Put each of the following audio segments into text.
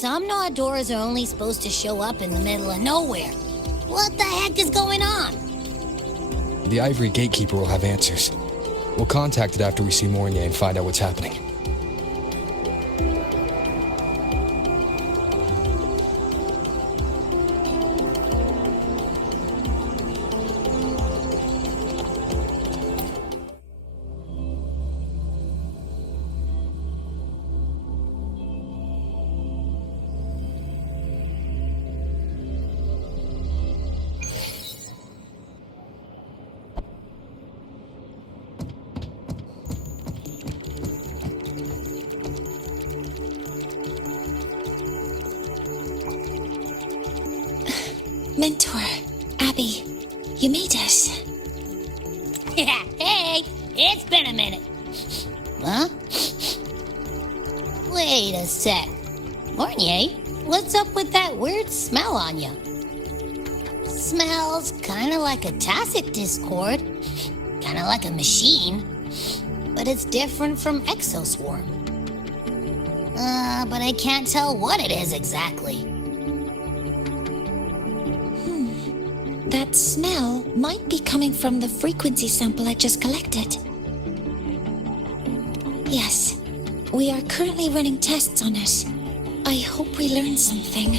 Somnaw doors are only supposed to show up in the middle of nowhere. What the heck is going on? The Ivory Gatekeeper will have answers. We'll contact it after we see Mornier and find out what's happening. Mentor, Abby, you made it. Hey, it's been a minute. Huh? Wait a sec. Mornier, what's up with that weird smell on you? Smells kinda like a tacit discord. Kinda like a machine. But it's different from Exoswarm. But I can't tell what it is exactly. That smell might be coming from the frequency sample I just collected. Yes, we are currently running tests on it. I hope we learn something.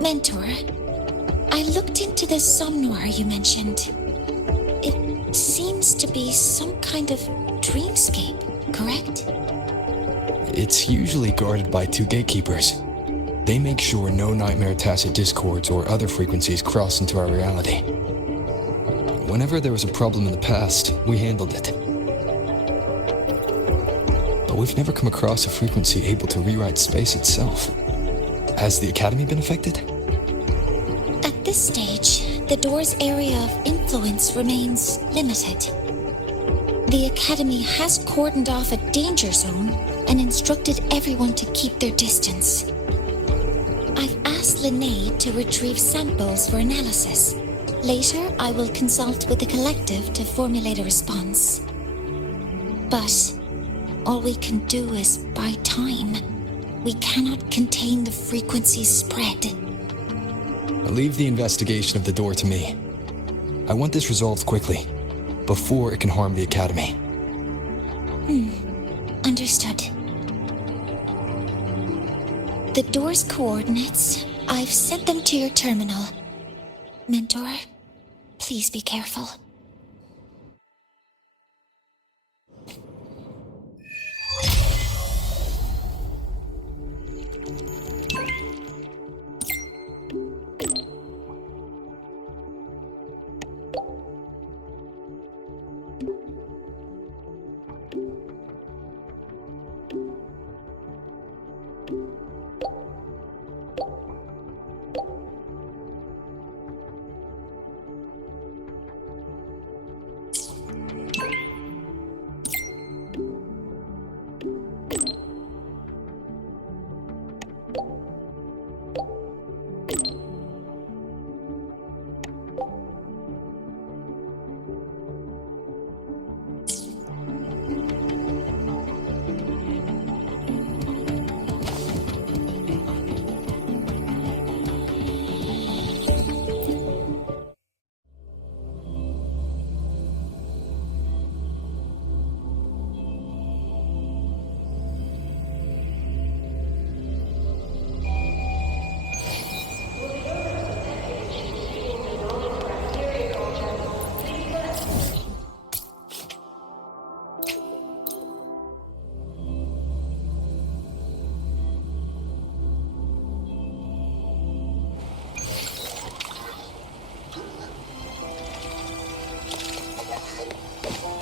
Mentor, I looked into the somnoir you mentioned. It seems to be some kind of dreamscape, correct? It's usually guarded by 2 gatekeepers. They make sure no nightmare tacit discords or other frequencies cross into our reality. Whenever there was a problem in the past, we handled it. But we've never come across a frequency able to rewrite space itself. Has the Academy been affected? At this stage, the door's area of influence remains limited. The Academy has cordoned off a danger zone and instructed everyone to keep their distance. I've asked Linnae to retrieve samples for analysis. Later, I will consult with the collective to formulate a response. But all we can do is buy time. We cannot contain the frequency's spread. Leave the investigation of the door to me. I want this resolved quickly, before it can harm the Academy. Understood. The door's coordinates, I've sent them to your terminal. Mentor, please be careful.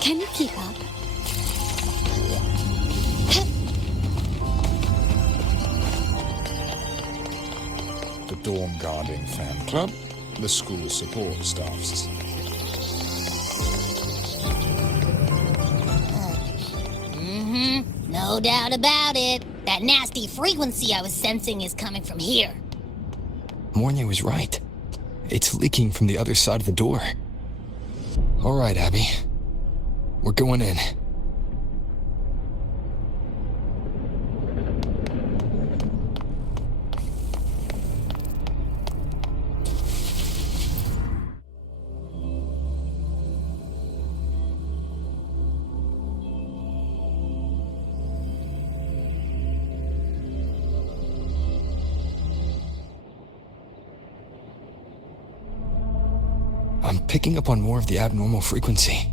Can you keep up? The Dawn Guarding Fan Club, the school support staffs. No doubt about it. That nasty frequency I was sensing is coming from here. Mornier was right. It's leaking from the other side of the door. All right, Abby. We're going in. I'm picking up on more of the abnormal frequency.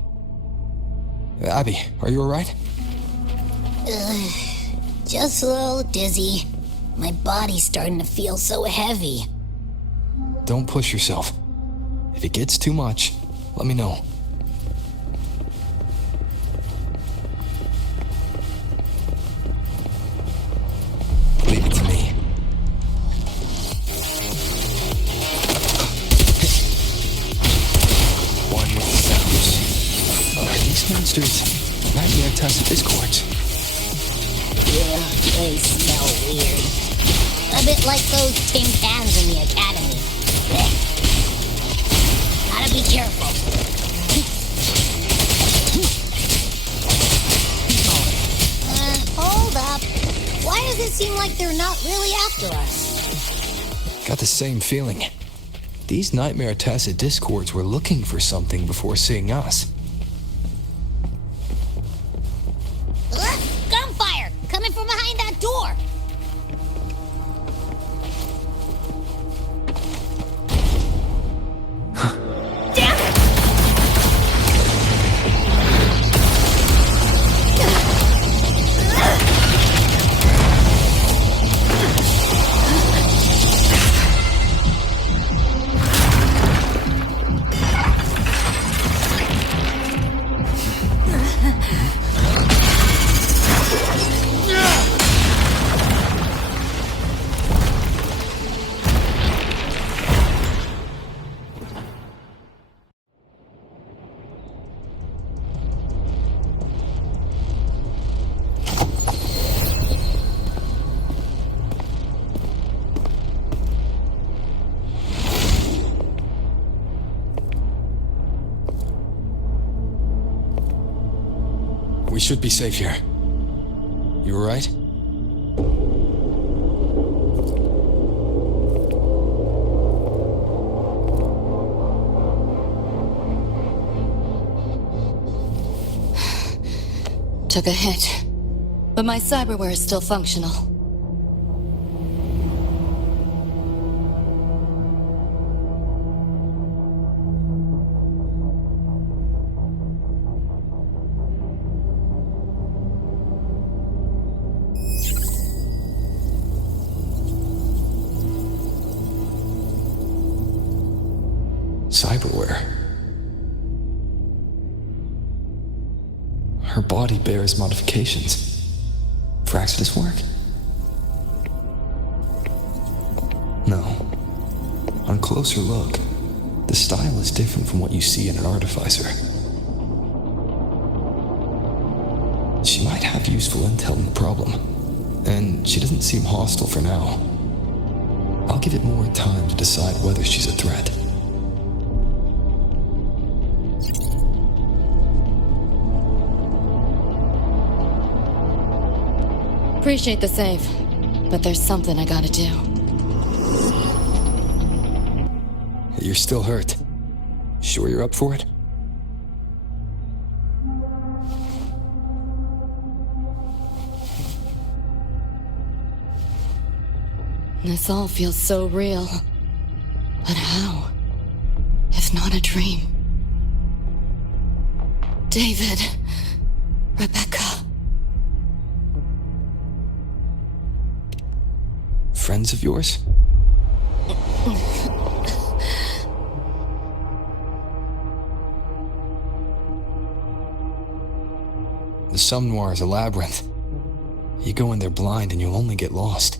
Abby, are you alright? Just a little dizzy. My body's starting to feel so heavy. Don't push yourself. If it gets too much, let me know. Leave it to me. One with the sounds. Are these monsters nightmare tacit discords? Yeah, they smell weird. A bit like those tin cans in the academy. Gotta be careful. Hold up. Why does it seem like they're not really after us? Got the same feeling. These nightmare tacit discords were looking for something before seeing us. Gunfire! Coming from behind that door! Damn it! We should be safe here. You alright? Took a hit, but my cyberware is still functional. Cyberware. Her body bears modifications. For Exodus work? No. On closer look, the style is different from what you see in an artificer. She might have useful intel in the problem, and she doesn't seem hostile for now. I'll give it more time to decide whether she's a threat. Appreciate the save, but there's something I gotta do. You're still hurt. Sure you're up for it? This all feels so real. But how? If not a dream? David. Rebecca. Friends of yours? The Somme Noir is a labyrinth. You go in there blind and you'll only get lost.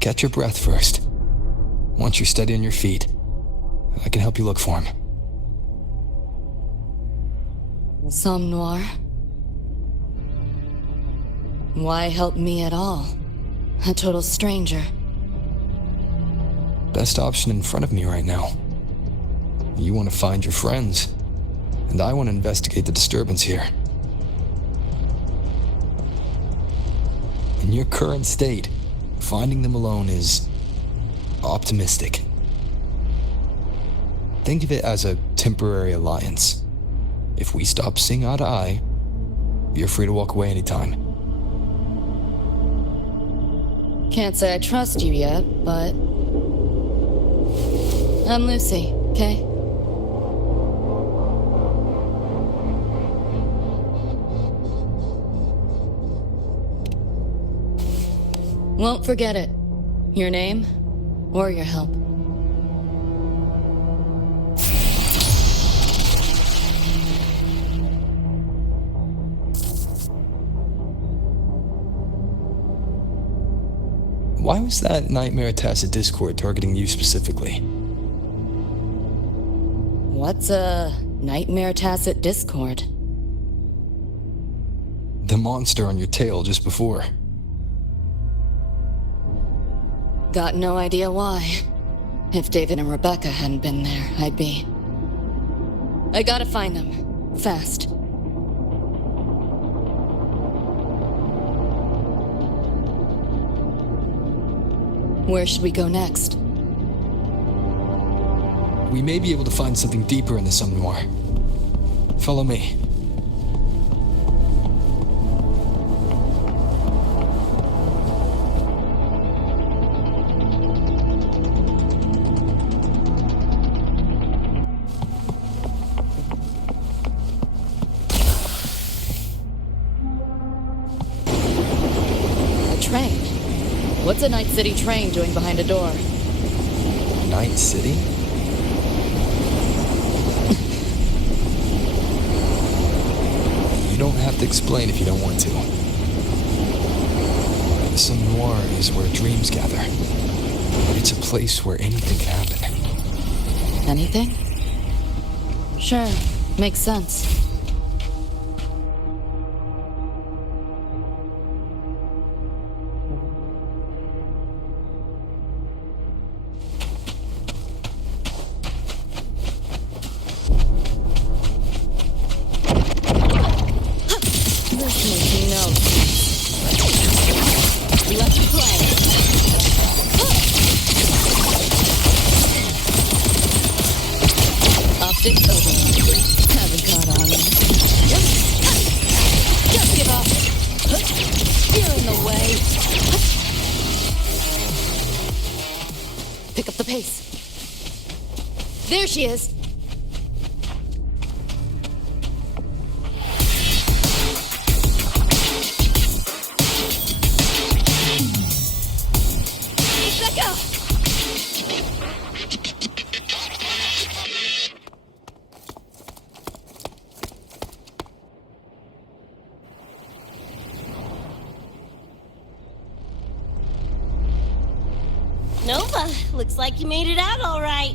Catch your breath first. Once you're steady on your feet, I can help you look for him. Somme Noir? Why help me at all? A total stranger. Best option in front of me right now. You want to find your friends, and I want to investigate the disturbance here. In your current state, finding them alone is optimistic. Think of it as a temporary alliance. If we stop seeing eye to eye, you're free to walk away anytime. Can't say I trust you yet, but I'm Lucy, okay? Won't forget it. Your name, or your help. Why was that Nightmare Tacit Discord targeting you specifically? What's a Nightmare Tacit Discord? The monster on your tail just before. Got no idea why. If David and Rebecca hadn't been there, I'd be... I gotta find them. Fast. Where should we go next? We may be able to find something deeper in the Somme Noir. Follow me. A train. What's a Night City train doing behind a door? Night City? You don't have to explain if you don't want to. The Somme Noir is where dreams gather. It's a place where anything can happen. Anything? Sure, makes sense. There she is! Rebecca! Nova, looks like you made it out all right.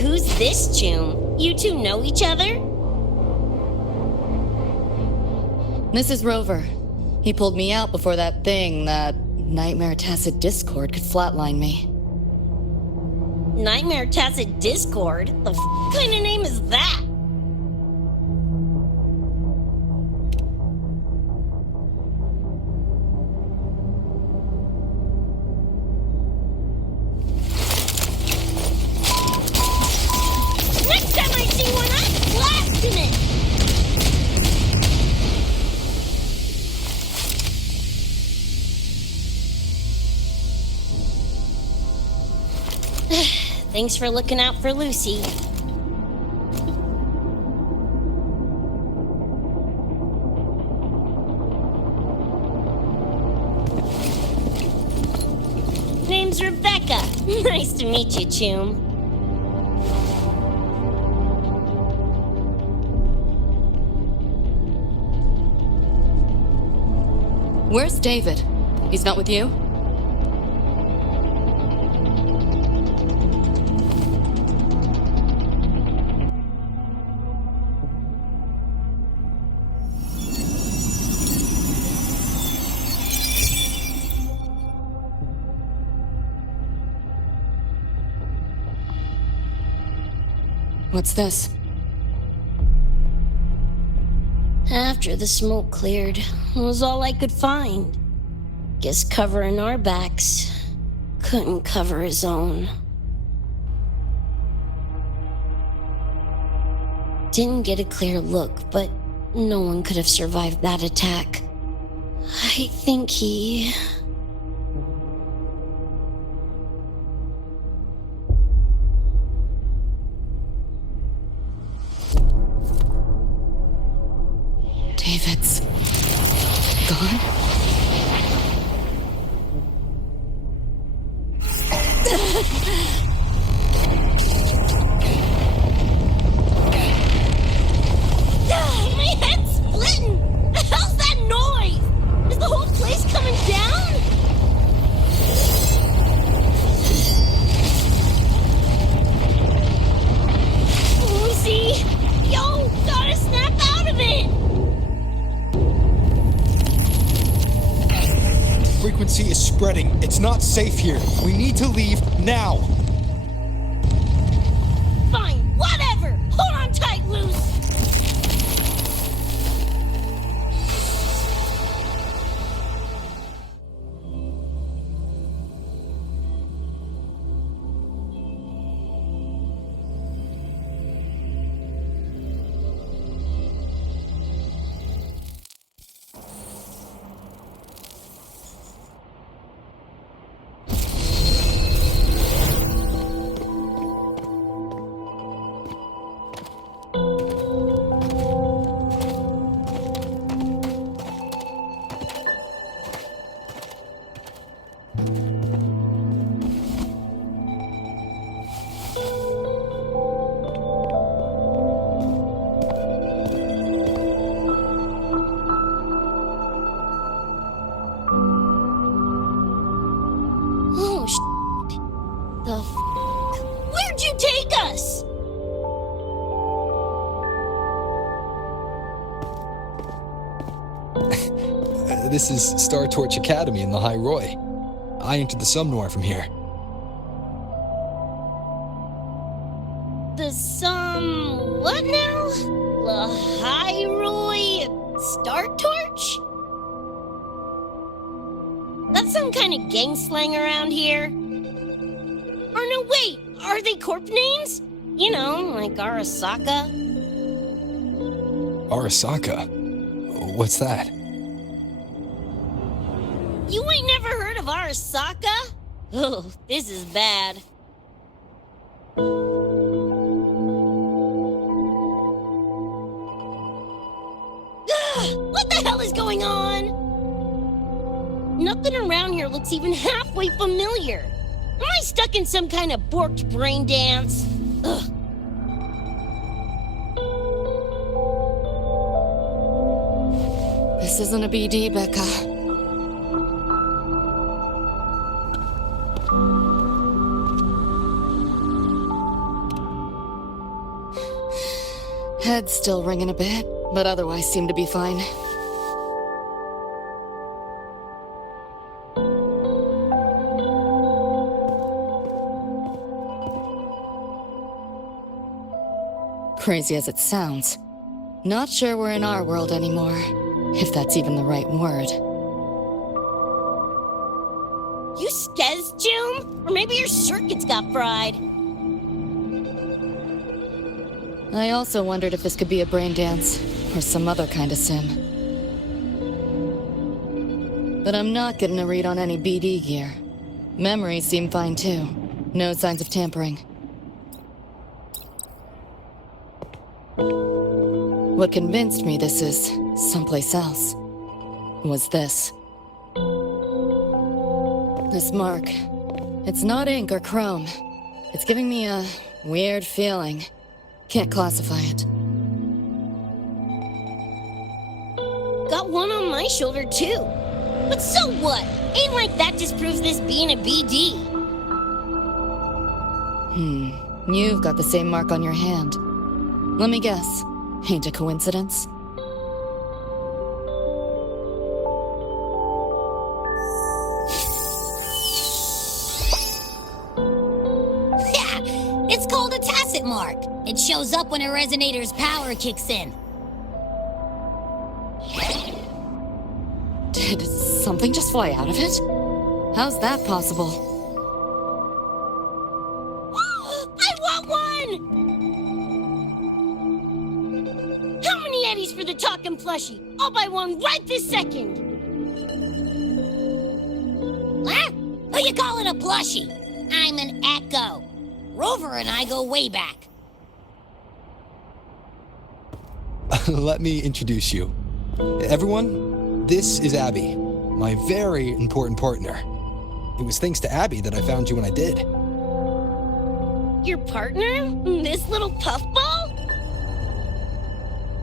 Who's this June? You two know each other? This is Rover. He pulled me out before that thing, that Nightmare Tacit Discord, could flatline me. Nightmare Tacit Discord? The kind of name is that? Next time I see one, I'm blasting it! Thanks for looking out for Lucy. Name's Rebecca. Nice to meet you, Choom. Where's David? He's not with you? What's this? After the smoke cleared, it was all I could find. Guess covering our backs couldn't cover his own. Didn't get a clear look, but no one could have survived that attack. I think he... David's gone? My head's splitting! The hell's that noise? Is the whole place coming down? Lucy! Yo, gotta snap out of it! Frequency is spreading. It's not safe here. We need to leave now. Fine, whatever! Hold on tight, Luce! Where'd you take us? This is Star Torch Academy in the High Roy. I entered the Sumnor from here. The what now? Lahairoi Star Torch? That's some kind of gang slang around here. Or no, wait, are they corp names? You know, like Arasaka? Arasaka? What's that? You ain't never heard of Arasaka? Oh, this is bad. What the hell is going on? Nothing around here looks even halfway familiar. Am I stuck in some kind of borked brain dance? Ugh. This isn't a BD, Becca. Head's still ringing a bit, but otherwise seem to be fine. Crazy as it sounds, not sure we're in our world anymore, if that's even the right word. You skez, June? Or maybe your circuits got fried. I also wondered if this could be a brain dance, or some other kind of sim. But I'm not getting a read on any BD gear. Memories seem fine too. No signs of tampering. What convinced me this is someplace else was this. This mark. It's not ink or chrome. It's giving me a weird feeling. Can't classify it. Got one on my shoulder too. But so what? Ain't like that disproves this being a BD. You've got the same mark on your hand. Let me guess. Ain't a coincidence? Yeah, it's called a tacit mark. It shows up when a resonator's power kicks in. Did something just fly out of it? How's that possible? I want one! a talking plushie. I'll buy one right this second. Huh? Who you calling a plushie? I'm an Echo. Rover and I go way back. Let me introduce you. Everyone, this is Abby, my very important partner. It was thanks to Abby that I found you when I did. Your partner? This little puffball?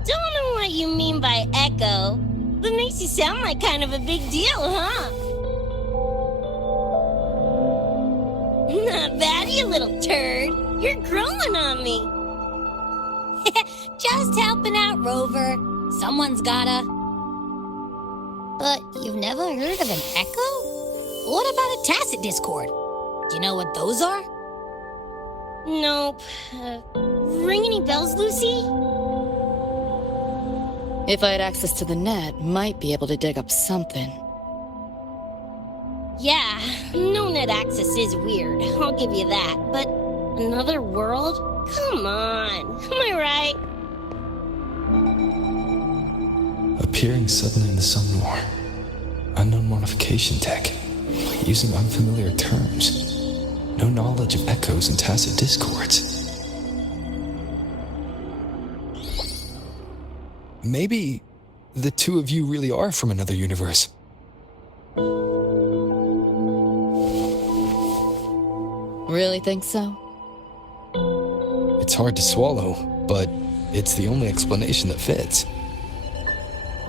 Don't know what you mean by Echo, but makes you sound like kind of a big deal, huh? Not bad, you little turd. You're growing on me. Just helping out, Rover. Someone's gotta. But you've never heard of an Echo? What about a tacit discord? Do you know what those are? Nope. Ring any bells, Lucy? If I had access to the net, might be able to dig up something. Yeah, no net access is weird, I'll give you that. But another world? Come on, am I right? Appearing suddenly in the sun war. Unknown modification tech. Using unfamiliar terms. No knowledge of echoes and tacit discords. Maybe the two of you really are from another universe. Really think so? It's hard to swallow, but it's the only explanation that fits.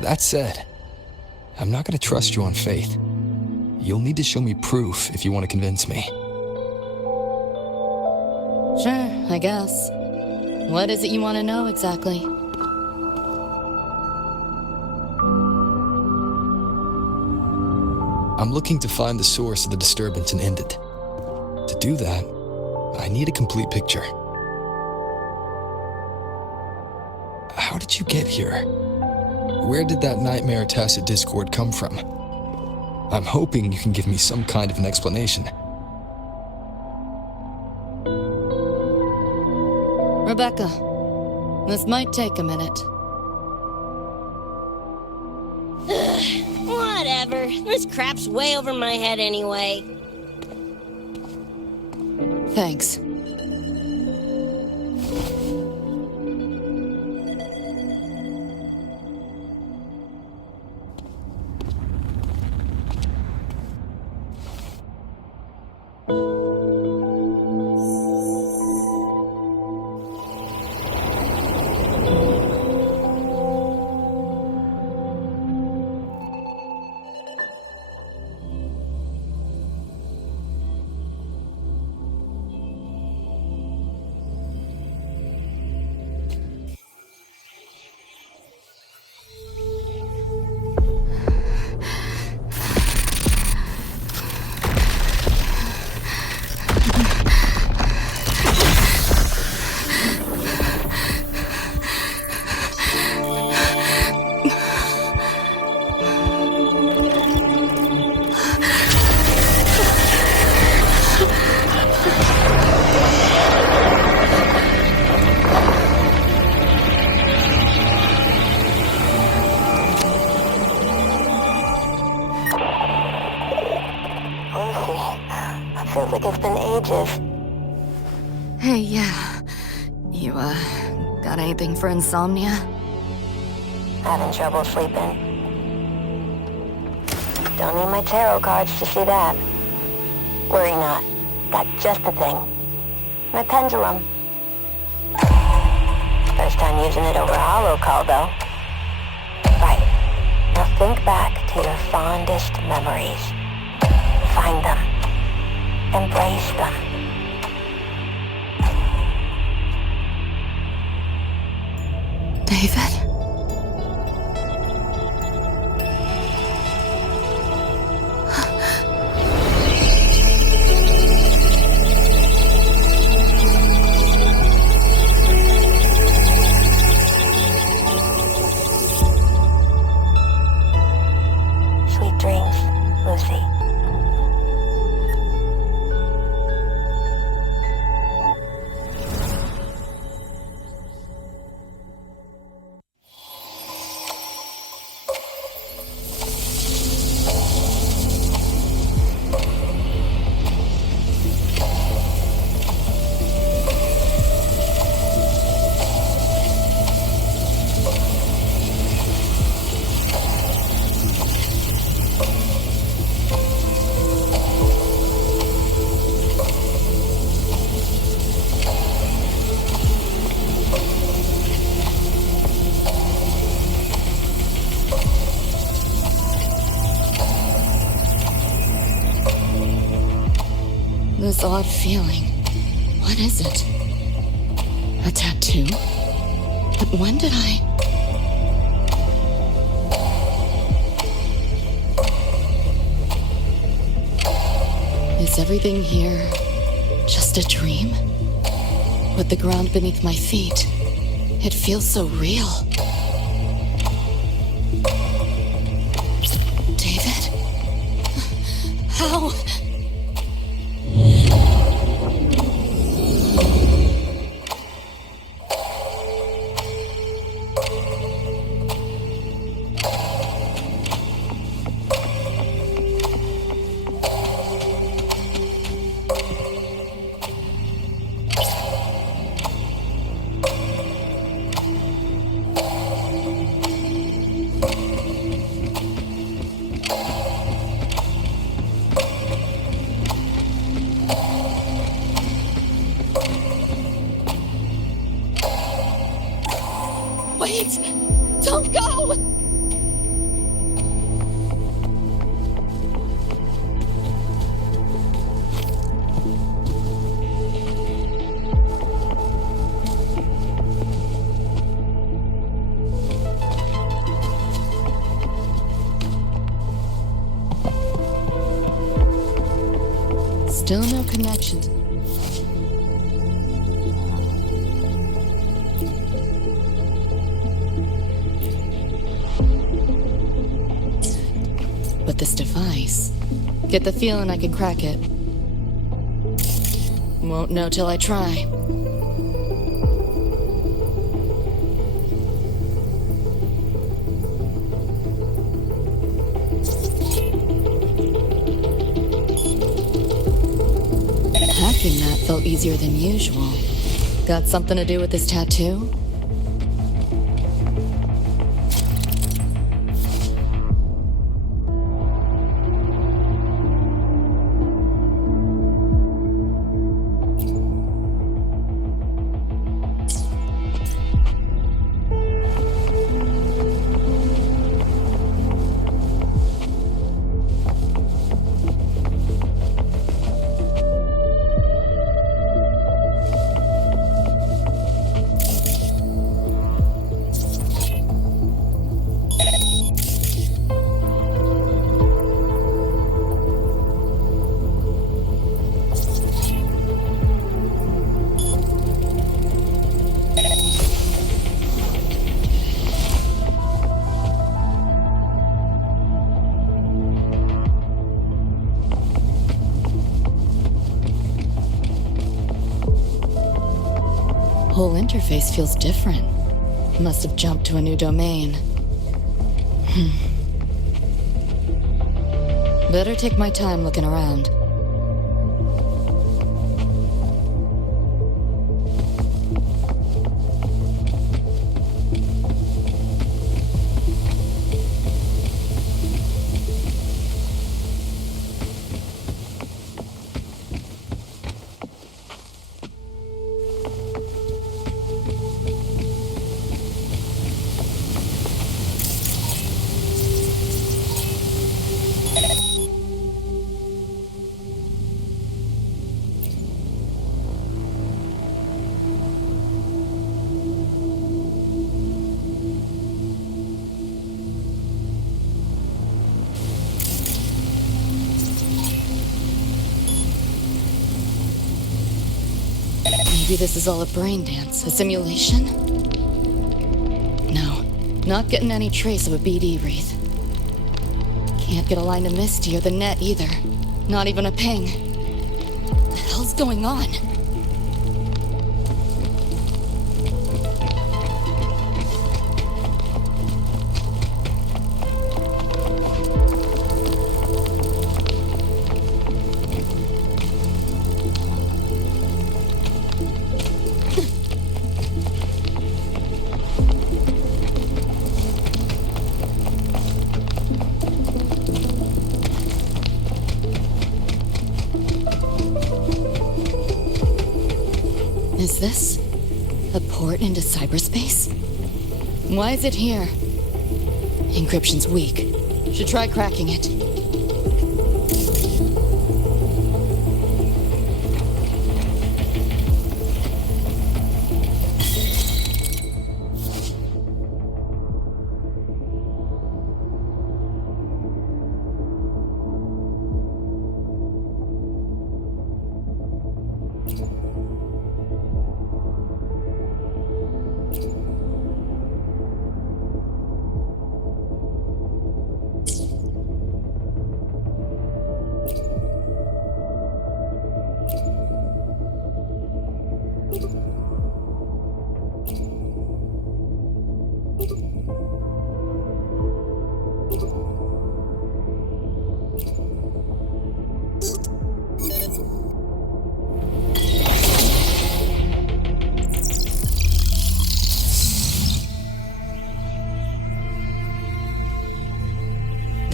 That said, I'm not going to trust you on faith. You'll need to show me proof if you want to convince me. Sure, I guess. What is it you want to know exactly? I'm looking to find the source of the disturbance and end it. To do that, I need a complete picture. How did you get here? Where did that nightmare tacit discord come from? I'm hoping you can give me some kind of an explanation. Rebecca, this might take a minute. Whatever, this crap's way over my head anyway. Thanks. Feels like it's been ages. Hey, yeah. You, got anything for insomnia? Having trouble sleeping. Don't need my tarot cards to see that. Worry not. Got just the thing. My pendulum. First time using it over holocall, though. Right. Now think back to your fondest memories. Find them. Embrace them. David? Sweet dreams, Lucy. This odd feeling. What is it? A tattoo? But when did I... Is everything here just a dream? With the ground beneath my feet, it feels so real. David? How? Wait! Don't go! Still no connection. But this device, get the feeling I can crack it. Won't know till I try. Hacking that felt easier than usual. Got something to do with this tattoo? Whole interface feels different. Must have jumped to a new domain. Better take my time looking around. Maybe this is all a brain dance, a simulation? No, not getting any trace of a BD wreath. Can't get a line to Misty or the net either. Not even a ping. What the hell's going on? Is this a port into cyberspace? Why is it here? Encryption's weak. Should try cracking it.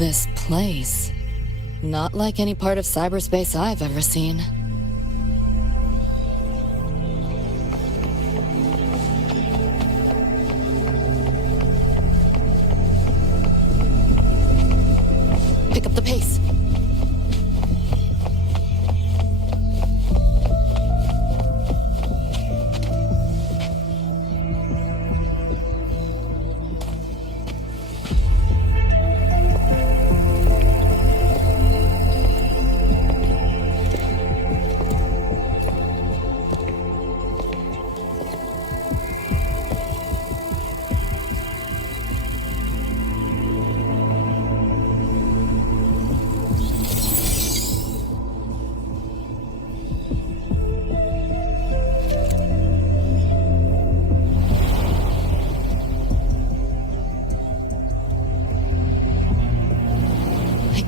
This place. Not like any part of cyberspace I've ever seen. Pick up the pace.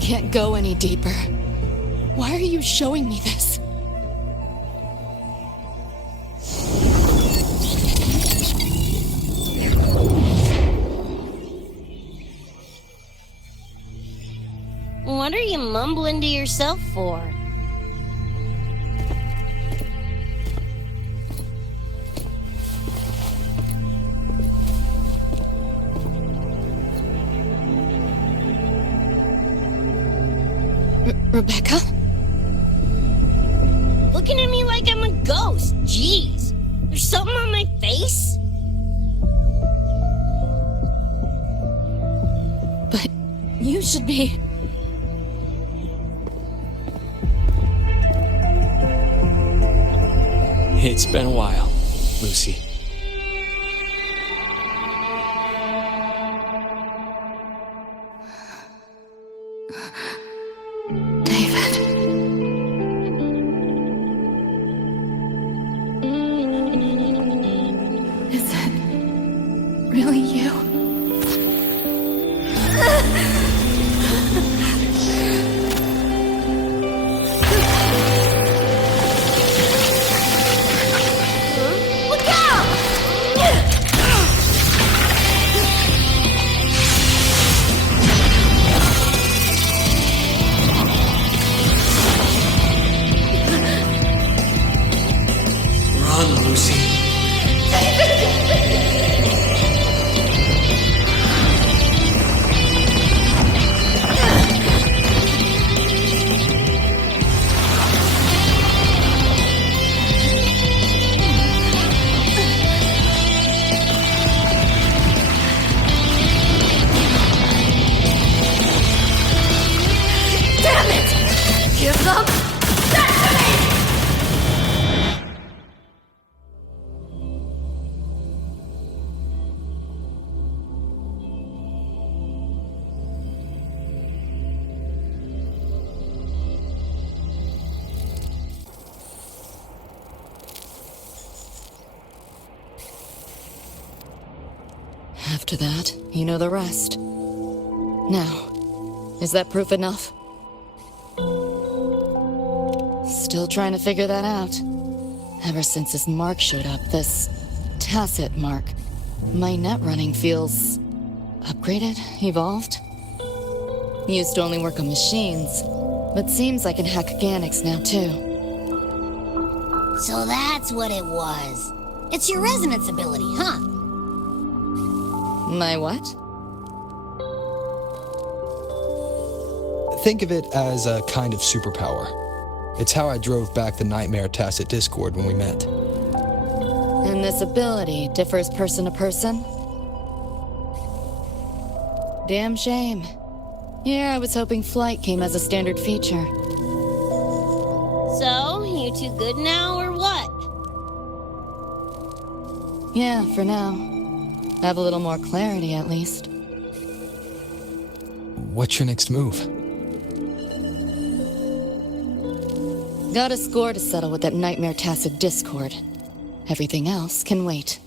Can't go any deeper. Why are you showing me this? What are you mumbling to yourself for? Rebecca? Looking at me like I'm a ghost. Jeez. There's something on my face? But you should be... It's been a while, Lucy. Really you? Look out! Run, Lucy. After that, you know the rest. Now, is that proof enough? Still trying to figure that out. Ever since this mark showed up, this tacit mark, my net running feels upgraded, evolved. Used to only work on machines, but seems I can hack organics now too. So that's what it was. It's your resonance ability, huh? My what? Think of it as a kind of superpower. It's how I drove back the Nightmare Tacit Discord when we met. And this ability differs person to person? Damn shame. Here I was hoping flight came as a standard feature. So, you two good now, or what? Yeah, for now. Have a little more clarity, at least. What's your next move? Got a score to settle with that Nightmare Tacit Discord. Everything else can wait.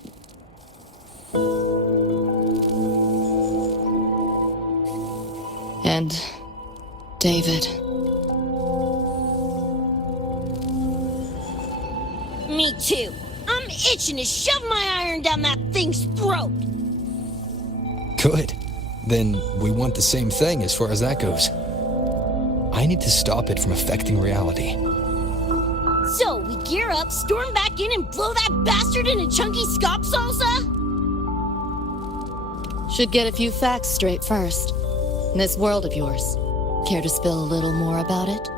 And David. Me too. I'm itching to shove my iron down that thing's throat. Good. then we want the same thing as far as that goes. I need to stop it from affecting reality. So, we gear up, storm back in, and blow that bastard into chunky scop salsa? Should get a few facts straight first. This world of yours, care to spill a little more about it?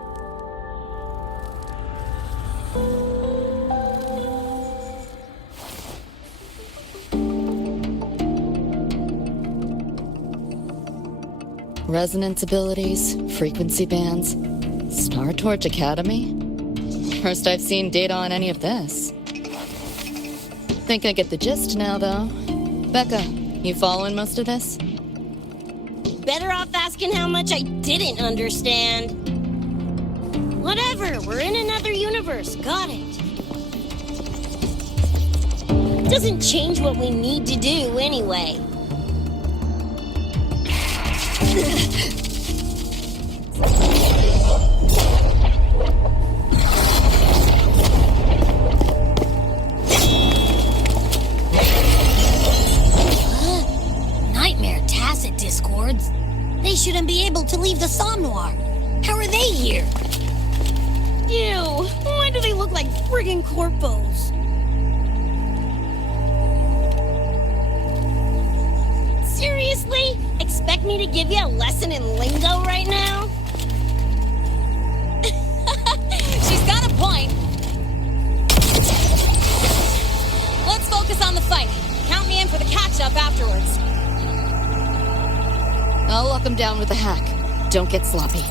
Resonance abilities, frequency bands, Star Torch Academy? First I've seen data on any of this. Think I get the gist now, though. Becca, you following most of this? Better off asking how much I didn't understand. Whatever, we're in another universe, got it. Doesn't change what we need to do anyway. Nightmare tacit discords? They shouldn't be able to leave the Somnoir. How are they here? Ew, why do they look like friggin' corpos? Seriously? Expect me to give you a lesson in lingo right now? She's got a point. Let's focus on the fight. Count me in for the catch-up afterwards. I'll lock him down with a hack. Don't get sloppy.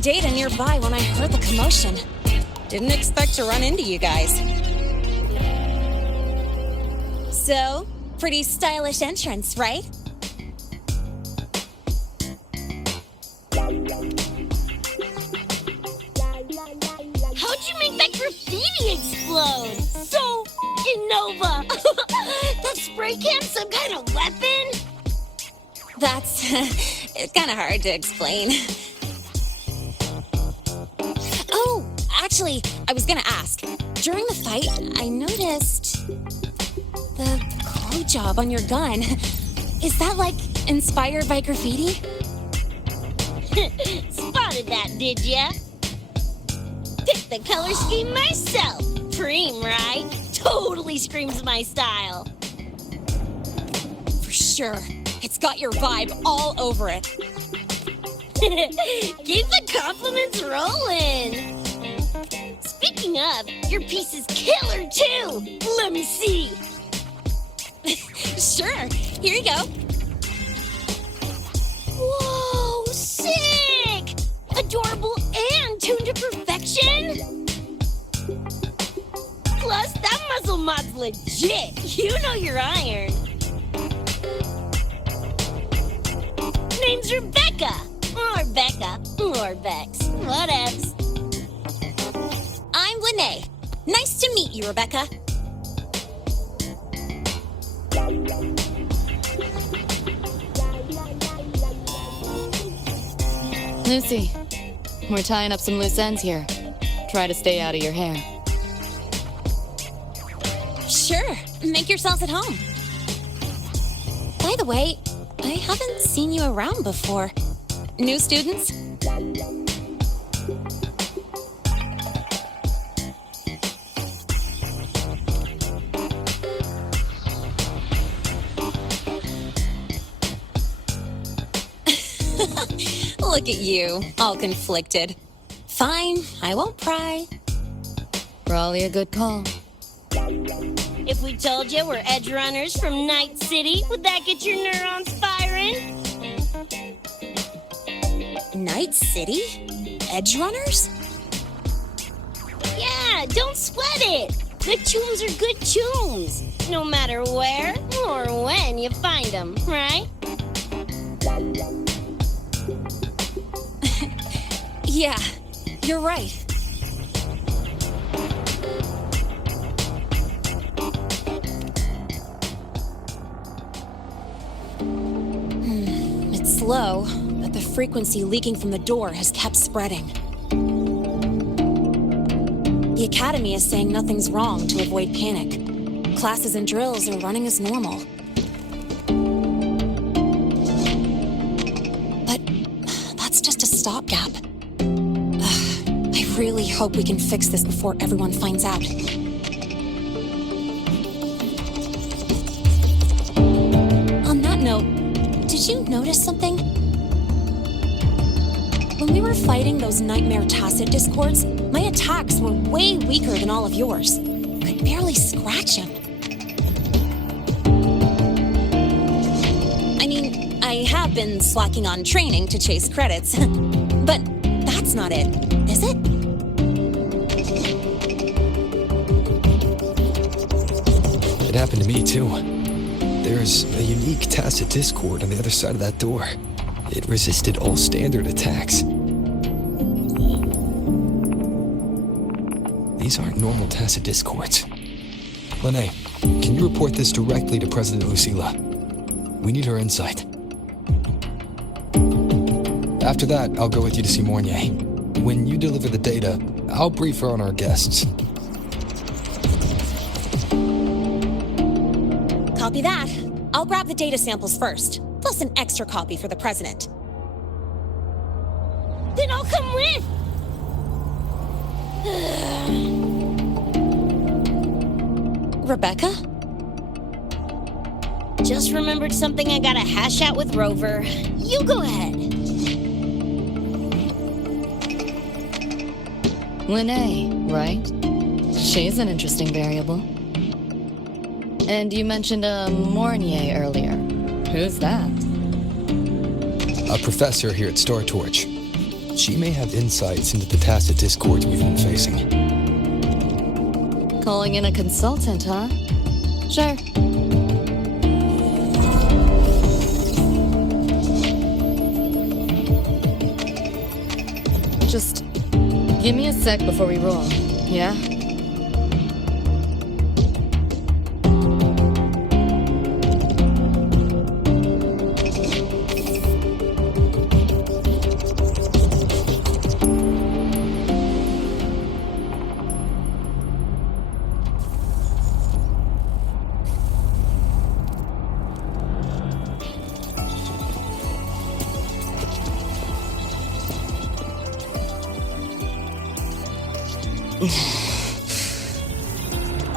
Data nearby when I heard the commotion. Didn't expect to run into you guys. So, pretty stylish entrance, right? How'd you make that graffiti explode? So Innova! That spray can some kind of weapon? That's it's kind of hard to explain. Actually, I was gonna ask. During the fight, I noticed the glow job on your gun. Is that, like, inspired by graffiti? Spotted that, did ya? Picked the color scheme myself. Preem, right? Totally screams my style. For sure. It's got your vibe all over it. Keep the compliments rolling. Speaking of, your piece is killer too. Let me see. Sure. Here you go. Whoa, sick! adorable and tuned to perfection. Plus, that muzzle mod's legit. You know your iron. Name's Rebecca. Or Becca. Or Bex. Whatevs. I'm Lene. Nice to meet you, Rebecca. Lucy, we're tying up some loose ends here. Try to stay out of your hair. Sure, make yourselves at home. By the way, I haven't seen you around before. New students? Look at you, all conflicted. Fine, I won't pry. Probably a good call. If we told you we're Edgerunners from Night City, would that get your neurons firing? Night City? Edgerunners? Yeah, don't sweat it. Good tunes are good tunes, no matter where or when you find them, right? Yeah, you're right. It's slow, but the frequency leaking from the door has kept spreading. The Academy is saying nothing's wrong to avoid panic. Classes and drills are running as normal. But that's just a stopgap. I really hope we can fix this before everyone finds out. On that note, did you notice something? When we were fighting those nightmare tacit discords, my attacks were way weaker than all of yours. Could barely scratch him. I mean, I have been slacking on training to chase credits, but that's not it, is it? It happened to me, too. There's a unique tacit discord on the other side of that door. It resisted all standard attacks. These aren't normal tacit discords. Lene, can you report this directly to President Lucilla? We need her insight. After that, I'll go with you to see Mornier. When you deliver the data, I'll brief her on our guests. Copy that. I'll grab the data samples first, plus an extra copy for the president. Then I'll come with! Rebecca? Just remembered something I gotta hash out with Rover. You go ahead. Lene, right? She's an interesting variable. And you mentioned a Mornier earlier. Who's that? A professor here at Star Torch. She may have insights into the tacit discords we've been facing. Calling in a consultant, huh? Sure. Just give me a sec before we roll, yeah?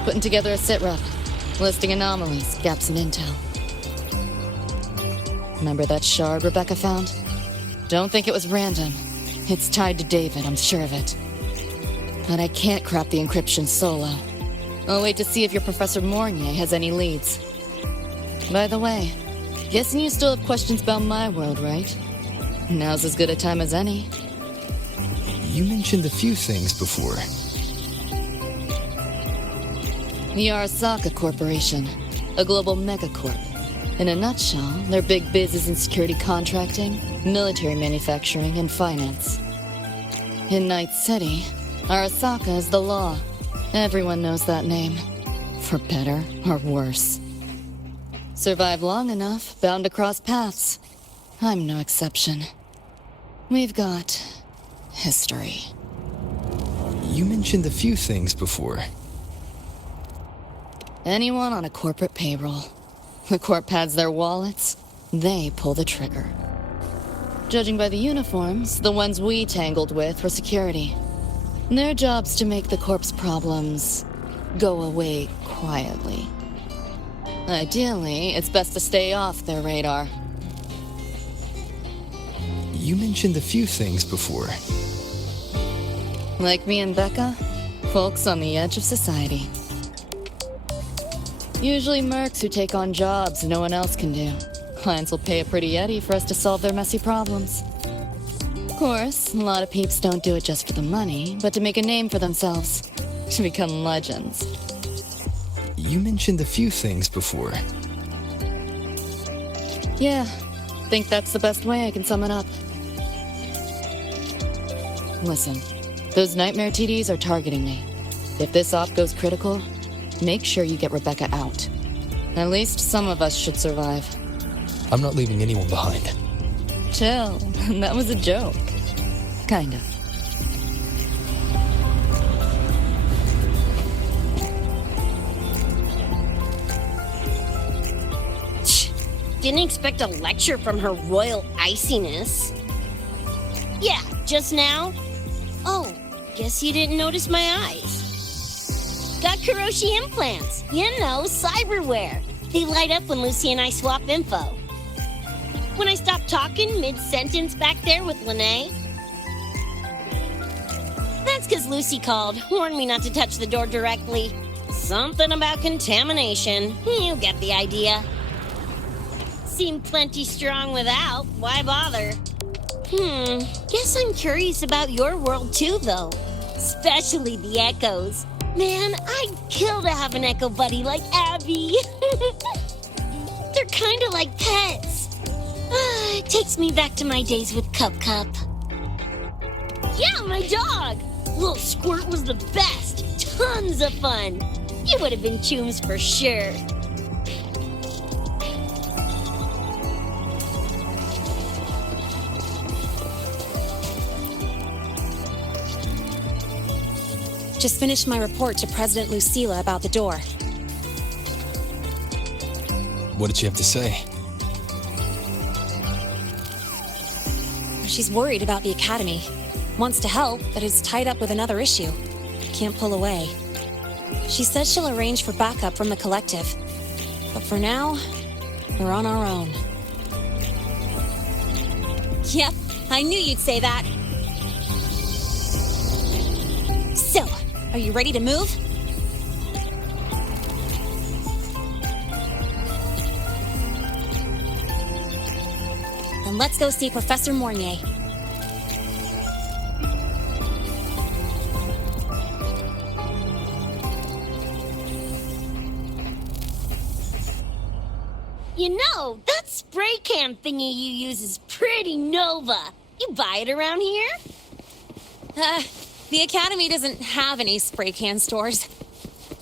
Putting together a sit-rep, listing anomalies, gaps in intel. Remember that shard Rebecca found? Don't think it was random. It's tied to David, I'm sure of it. But I can't crack the encryption solo. I'll wait to see if your Professor Mornier has any leads. By the way, guessing you still have questions about my world, right? Now's as good a time as any. You mentioned a few things before. The Arasaka Corporation, a global megacorp. In a nutshell, their big biz is in security contracting, military manufacturing, and finance. In Night City, Arasaka is the law. Everyone knows that name, for better or worse. Survive long enough, bound to cross paths. I'm no exception. We've got history. You mentioned a few things before. Anyone on a corporate payroll. The corp pads their wallets, they pull the trigger. Judging by the uniforms, the ones we tangled with were security. Their job's to make the corp's problems go away quietly. Ideally, it's best to stay off their radar. You mentioned a few things before. Like me and Becca, folks on the edge of society. Usually mercs who take on jobs no one else can do. Clients will pay a pretty yeti for us to solve their messy problems. Of course, a lot of peeps don't do it just for the money, but to make a name for themselves. To become legends. You mentioned a few things before. Yeah, think that's the best way I can sum it up. Listen, those nightmare TDs are targeting me. If this op goes critical, make sure you get Rebecca out. At least some of us should survive. I'm not leaving anyone behind. Chill, that was a joke. Kinda. Didn't expect a lecture from her royal iciness. Yeah, just now? Oh, guess you didn't notice my eyes. Got Kuroshi implants. You know, cyberware. They light up when Lucy and I swap info. When I stop talking mid-sentence back there with Lene. That's because Lucy called, warned me not to touch the door directly. Something about contamination. You get the idea. Seemed plenty strong without. Why bother? Guess I'm curious about your world too, though. Especially the echoes. Man, I'd kill to have an echo buddy like Abby. They're kind of like pets. It takes me back to my days with Cup Cup. Yeah, my dog. Little Squirt was the best. Tons of fun. You would have been chooms for sure. Just finished my report to President Lucilla about the door. What did she have to say? She's worried about the Academy. Wants to help, but is tied up with another issue. Can't pull away. She says she'll arrange for backup from the collective. But for now, we're on our own. Yep, I knew you'd say that. So, are you ready to move? Then let's go see Professor Mornier. You know, that spray can thingy you use is pretty Nova. You buy it around here? The Academy doesn't have any spray can stores.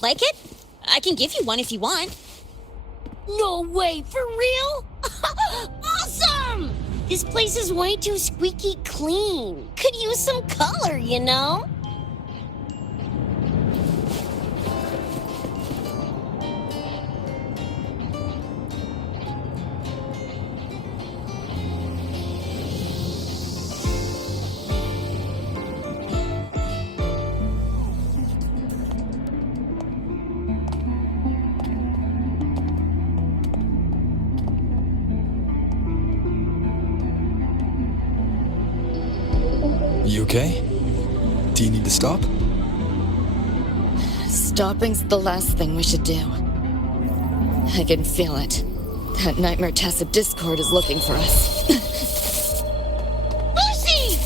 Like it? I can give you one if you want. No way, for real? Awesome! This place is way too squeaky clean. Could use some color, you know? You okay? Do you need to stop? Stopping's the last thing we should do. I can feel it. That nightmare tacit Discord is looking for us. Lucy!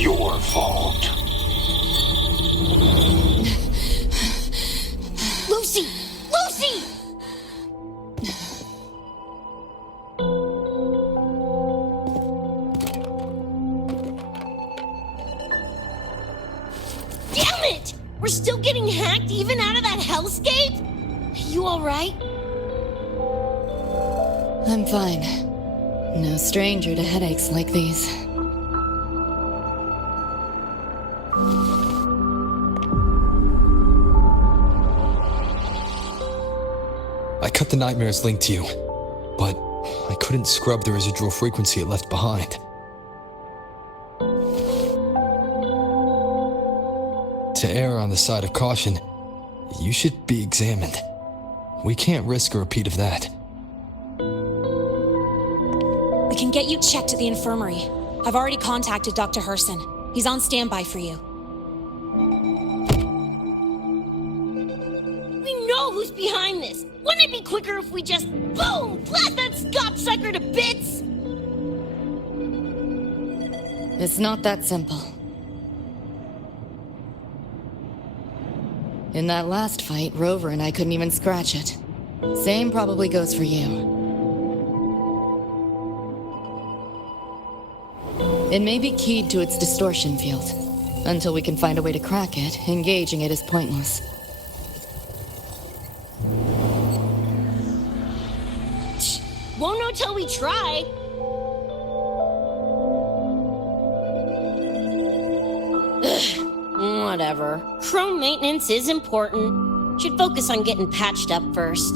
your fault. Lucy! Lucy! Damn it! We're still getting hacked even out of that hellscape? You alright? I'm fine. No stranger to headaches like these. I cut the nightmare's link to you, but I couldn't scrub the residual frequency it left behind. To err on the side of caution, you should be examined. We can't risk a repeat of that. We can get you checked at the infirmary. I've already contacted Dr. Herson. He's on standby for you. We know who's behind this! Wouldn't it be quicker if we just, boom, blast that sucker to bits? It's not that simple. In that last fight, Rover and I couldn't even scratch it. Same probably goes for you. It may be keyed to its distortion field. Until we can find a way to crack it, engaging it is pointless. Won't know till we try. Ugh, whatever. Chrome maintenance is important. Should focus on getting patched up first.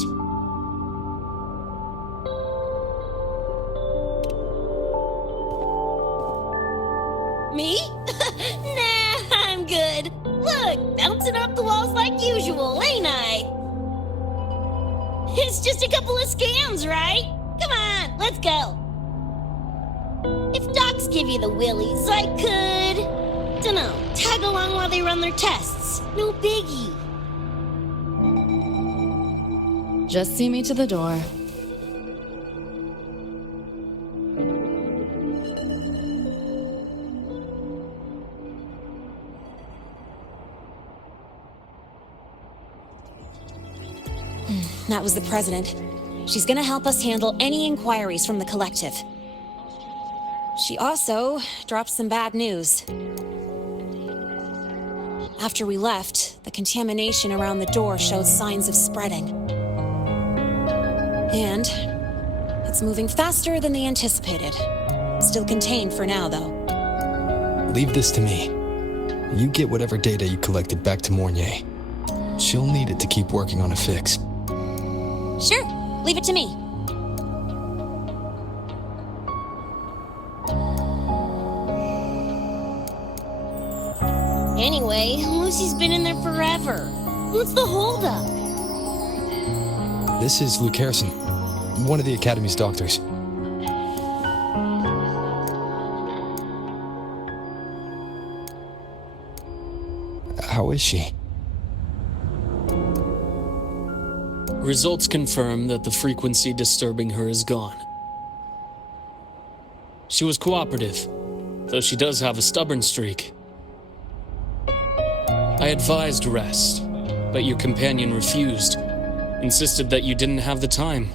Me? Nah, I'm good. Look, bouncing off the walls like usual, ain't I? It's just a couple of scans, right? Come on, let's go. If docs give you the willies, I could, dunno, tag along while they run their tests. No biggie. Just see me to the door. That was the president. She's gonna help us handle any inquiries from the collective. She also dropped some bad news. After we left, the contamination around the door showed signs of spreading. And it's moving faster than they anticipated. Still contained for now, though. Leave this to me. You get whatever data you collected back to Mornier. She'll need it to keep working on a fix. Sure, leave it to me. Anyway, Lucy's been in there forever. What's the holdup? This is Luke Harrison, one of the Academy's doctors. How is she? Results confirm that the frequency disturbing her is gone. She was cooperative, though she does have a stubborn streak. I advised rest, but your companion refused, insisted that you didn't have the time.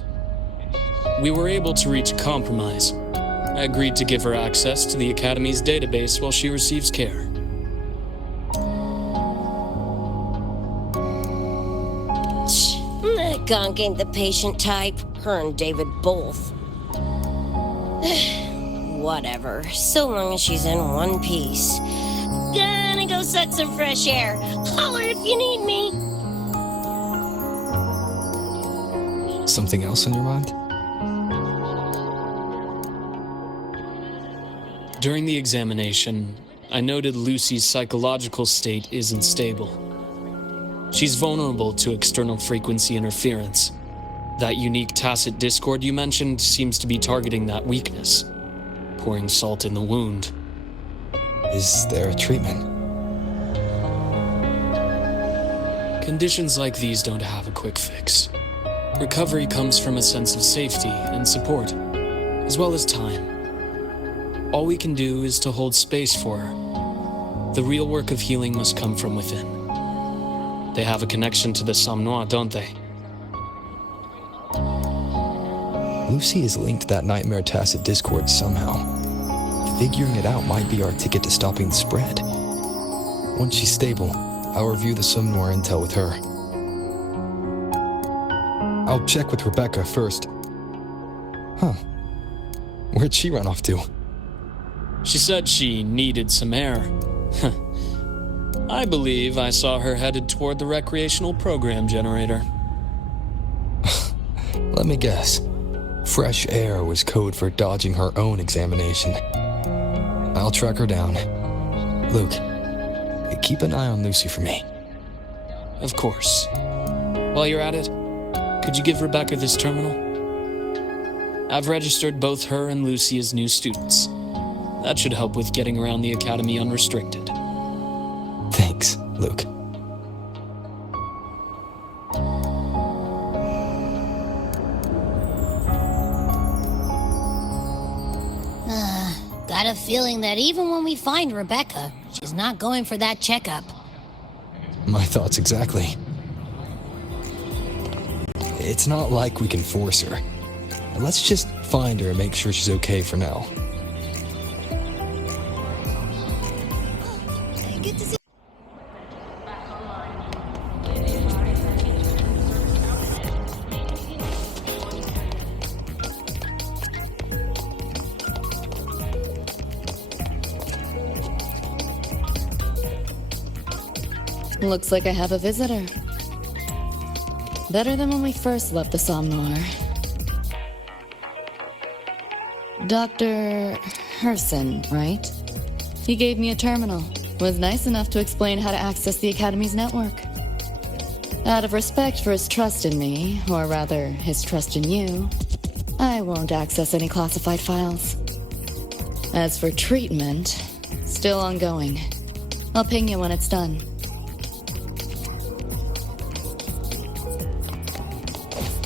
We were able to reach a compromise. I agreed to give her access to the Academy's database while she receives care. That gonk ain't the patient type. Her and David both. Whatever, so long as she's in one piece. Gonna go suck some fresh air. Holler if you need me. Something else on your mind? During the examination, I noted Lucy's psychological state isn't stable. She's vulnerable to external frequency interference. That unique tacit discord you mentioned seems to be targeting that weakness, pouring salt in the wound. Is there a treatment? Conditions like these don't have a quick fix. Recovery comes from a sense of safety and support, as well as time. All we can do is to hold space for her, The real work of healing must come from within. They have a connection to the surmount, don't they? Lucy is linked to that nightmare tacit discord somehow. Figuring it out might be our ticket to stopping the spread. Once she's stable, I'll review the surmount intel with her. I'll check with Rebecca first. Huh. Where'd she run off to? She said she needed some air. I believe I saw her headed toward the recreational program generator. Let me guess. Fresh air was code for dodging her own examination. I'll track her down. Luke, keep an eye on Lucy for me. Of course. While you're at it, could you give Rebecca this terminal? I've registered both her and Lucy as new students. That should help with getting around the academy unrestricted. Thanks, Luke. Got a feeling that even when we find Rebecca, she's not going for that checkup. My thoughts exactly. It's not like we can force her. Let's just find her and make sure she's okay for now. Good to see. Looks like I have a visitor. Better than when we first left the Somnor. Dr. Herson, right? He gave me a terminal. Was nice enough to explain how to access the Academy's network. Out of respect for his trust in me, or rather, his trust in you, I won't access any classified files. As for treatment, still ongoing. I'll ping you when it's done.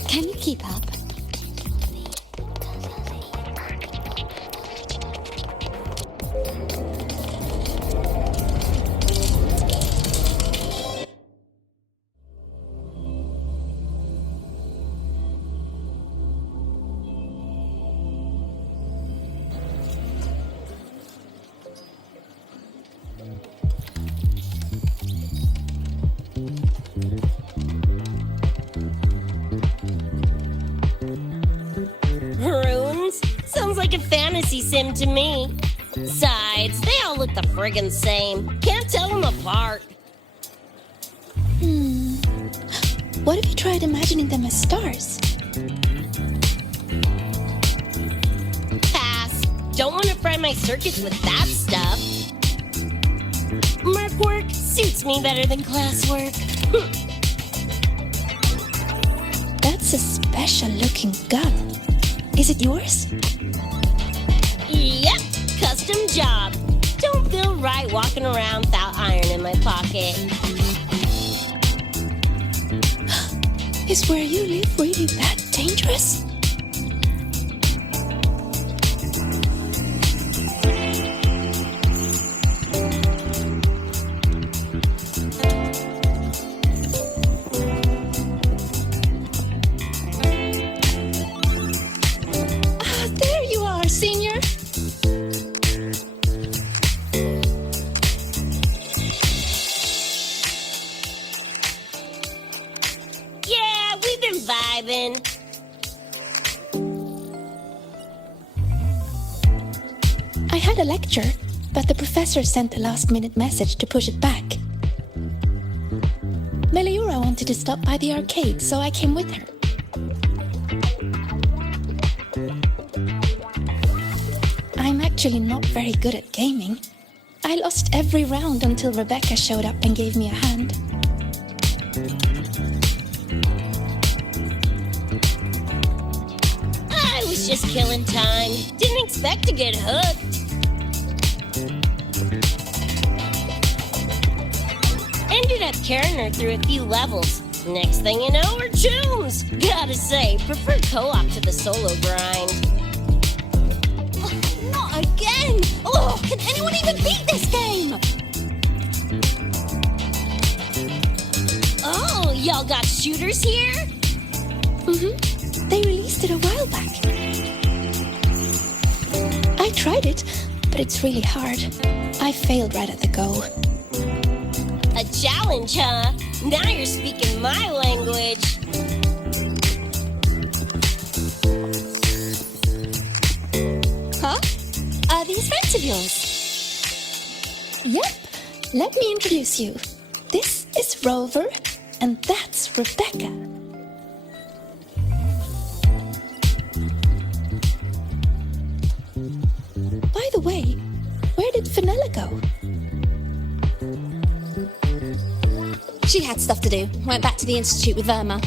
Can you keep up? Runes? Sounds like a fantasy sim to me. Besides, they all look the friggin' same. Can't tell them apart. What if you tried imagining them as stars? Pass. Don't want to fry my circuits with that stuff. Merc work suits me better than classwork. That's a special looking gun. Is it yours? Yep, custom job. Don't feel right walking around without iron in my pocket. Is where you live really that dangerous? There you are, Senior. Yeah, we've been vibing. I had a lecture, but the professor sent a last-minute message to push it back. Meliora wanted to stop by the arcade, so I came with her. I'm actually not very good at gaming. I lost every round until Rebecca showed up and gave me a hand. I was just killing time. Didn't expect to get hooked. Ended up carrying her through a few levels. Next thing you know, we're chooms. Gotta say, prefer co-op to the solo grind. Not again! Oh, can anyone even beat this game? shooters here? Mm-hmm. They released it a while back. I tried it, but it's really hard. I failed right at the go. A challenge, huh? Now you're speaking my language. Huh? Are these friends of yours? Yep. Let me introduce you. This is Rover, and that's Rebecca. By the way, where did Fenella go? She had stuff to do. Went back to the Institute with Verma.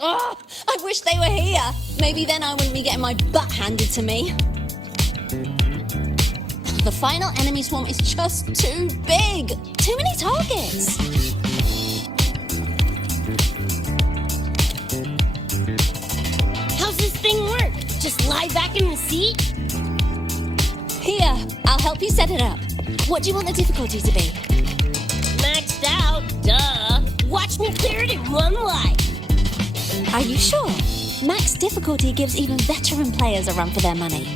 Oh, I wish they were here. Maybe then I wouldn't be getting my butt handed to me. The final enemy swarm is just too big. Too many targets. How's this thing work? Just lie back in the seat? Here, I'll help you set it up. What do you want the difficulty to be? Maxed out, duh. Watch me clear it in one life. Are you sure? Max difficulty gives even veteran players a run for their money.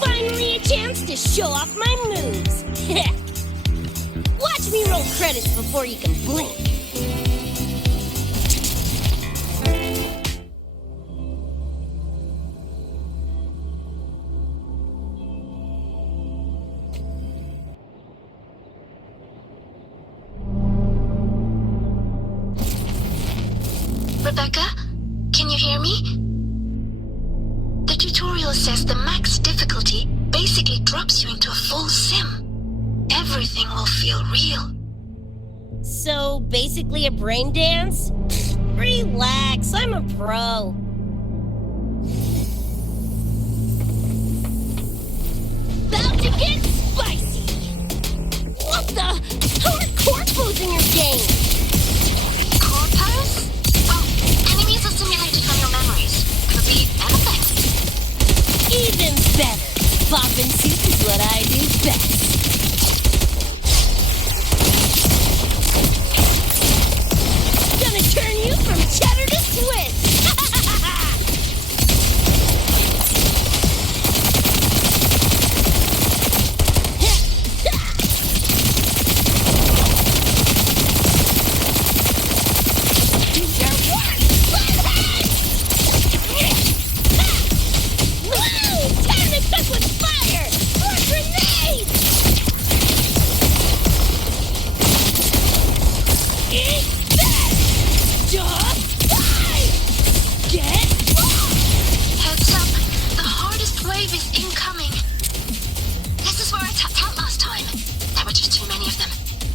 Finally a chance to show off my moves. Watch me roll credits before you can blink. Rebecca, can you hear me? The tutorial says the max difficulty basically drops you into a full sim. Everything will feel real. So, basically a brain dance? Relax, I'm a pro. About to get spicy! What the? How are corpos in your game? Corpos? Well, enemies are simulated from your memories. Could be anything. Even better. Poppin' soup is what I do best. Gonna turn you from cheddar to Swiss. Do your work, Lament! Woo! Time to cook with fire! Or grenades! Eat this! Just die! Get lost! Heads up, the hardest wave is incoming. This is where I tapped out last time. There were just too many of them.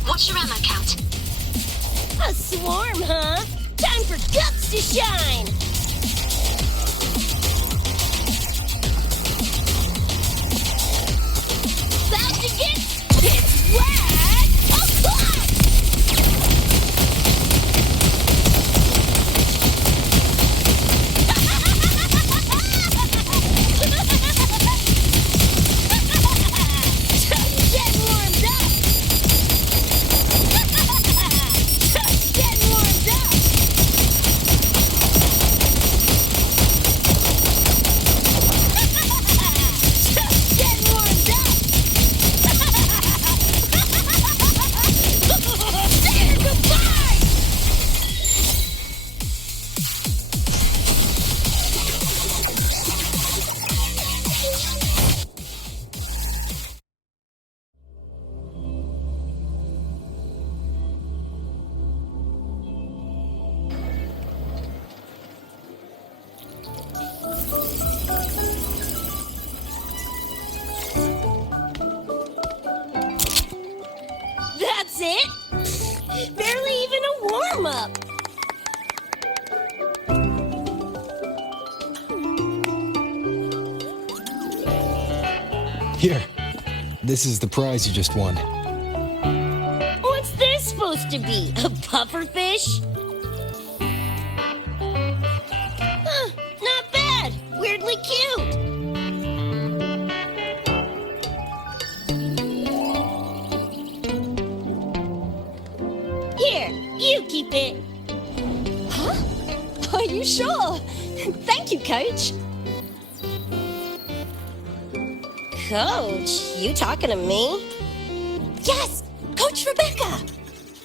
Watch your ammo count. A swarm, huh? Time for guts to shine! About to get pitch black o'clock! Just getting warmed up! Just getting warmed up! Just getting warmed up! Say goodbye! That's it? Barely even a warm-up. Here. This is the prize you just won. What's this supposed to be? A pufferfish? Huh, not bad. Weirdly cute. You keep it. Huh? Are you sure? Thank you, Coach. Coach, you talking to me? Yes, Coach Rebecca.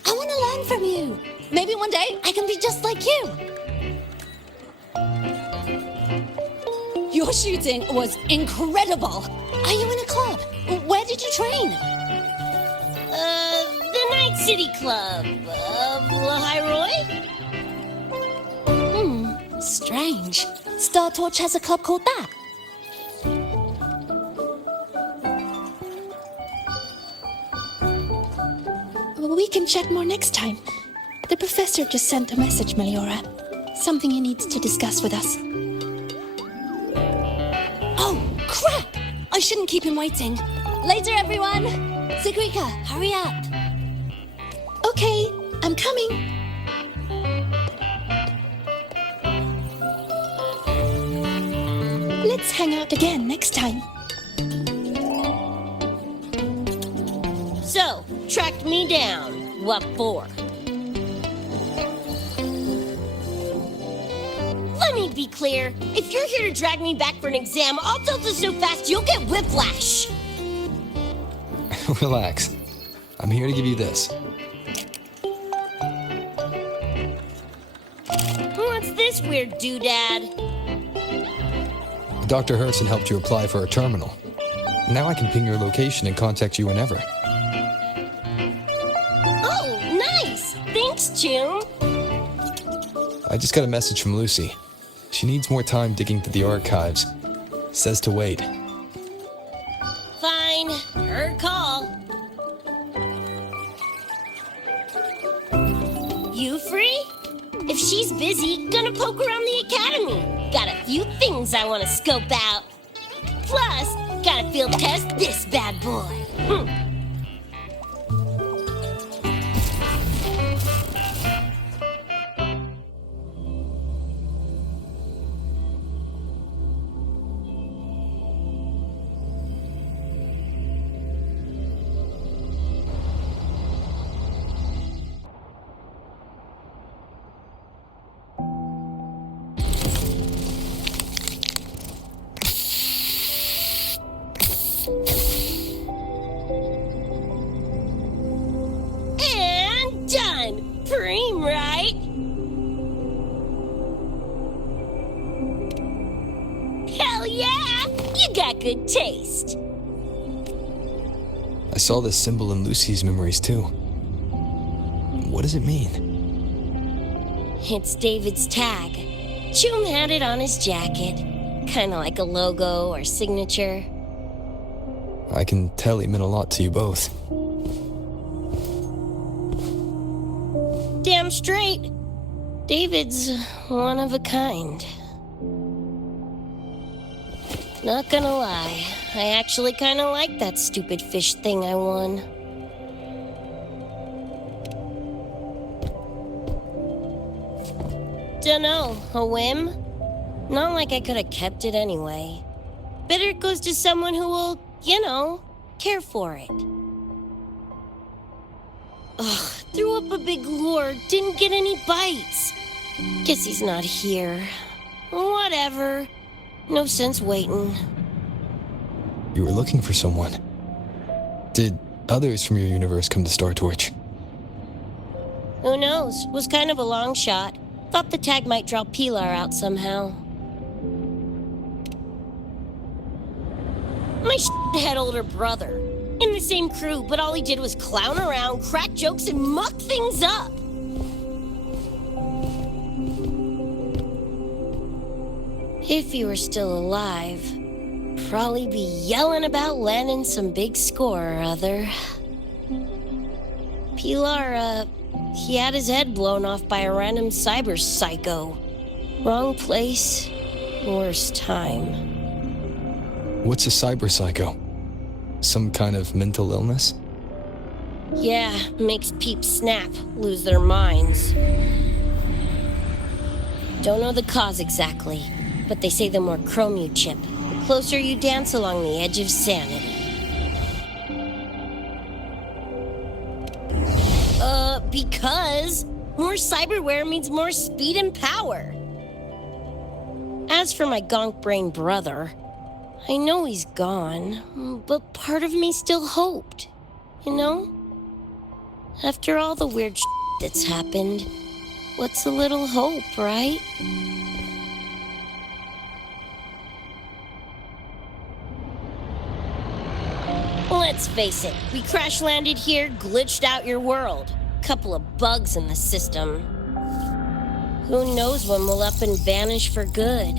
I want to learn from you. Maybe one day I can be just like you. Your shooting was incredible. Are you in a club? Where did you train? The Night City Club of Lahiroy? Strange. Star Torch has a club called that. We can chat more next time. The professor just sent a message, Meliora. Something he needs to discuss with us. Oh, crap! I shouldn't keep him waiting. Later, everyone! Sigrika, hurry up! Okay, I'm coming. Let's hang out again next time. So, tracked me down. What for? Let me be clear. If you're here to drag me back for an exam, I'll tilt it so fast you'll get whiplash. Relax. I'm here to give you this. What's this weird doodad? Dr. Herson helped you apply for a terminal. Now I can ping your location and contact you whenever. Oh, nice! Thanks, June. I just got a message from Lucy. She needs more time digging through the archives. Says to wait. Fine. Her call. You free? If she's busy, gonna poke around the academy. Got a few things I want to scope out. Plus, gotta field test this bad boy. And done. Preem, right? Hell yeah! You got good taste. I saw this symbol in Lucy's memories too. What does it mean? It's David's tag. Chum had it on his jacket. Kinda like a logo or signature. I can tell he meant a lot to you both. Damn straight. David's one of a kind. Not gonna lie, I actually kinda like that stupid fish thing I won. Dunno, a whim? Not like I could have kept it anyway. Better it goes to someone who will, care for it. Ugh, threw up a big lure, didn't get any bites. Guess he's not here. Whatever. No sense waiting. You were looking for someone. Did others from your universe come to Star Torch? Who knows? Was kind of a long shot. Thought the tag might draw Pilar out somehow. My had older brother. In the same crew, but all he did was clown around, crack jokes, and muck things up. If he were still alive, probably be yelling about landing some big score or other. Pilar, he had his head blown off by a random cyber psycho. Wrong place, worst time. What's a cyber psycho? Some kind of mental illness? Yeah, makes peeps snap, lose their minds. Don't know the cause exactly, but they say the more chrome you chip, the closer you dance along the edge of sanity. Because More cyberware means more speed and power. As for my gonk brain brother, I know he's gone, but part of me still hoped. You know? After all the weird that's happened, what's a little hope, right? Let's face it, we crash-landed here, glitched out your world. Couple of bugs in the system. Who knows when we'll up and vanish for good?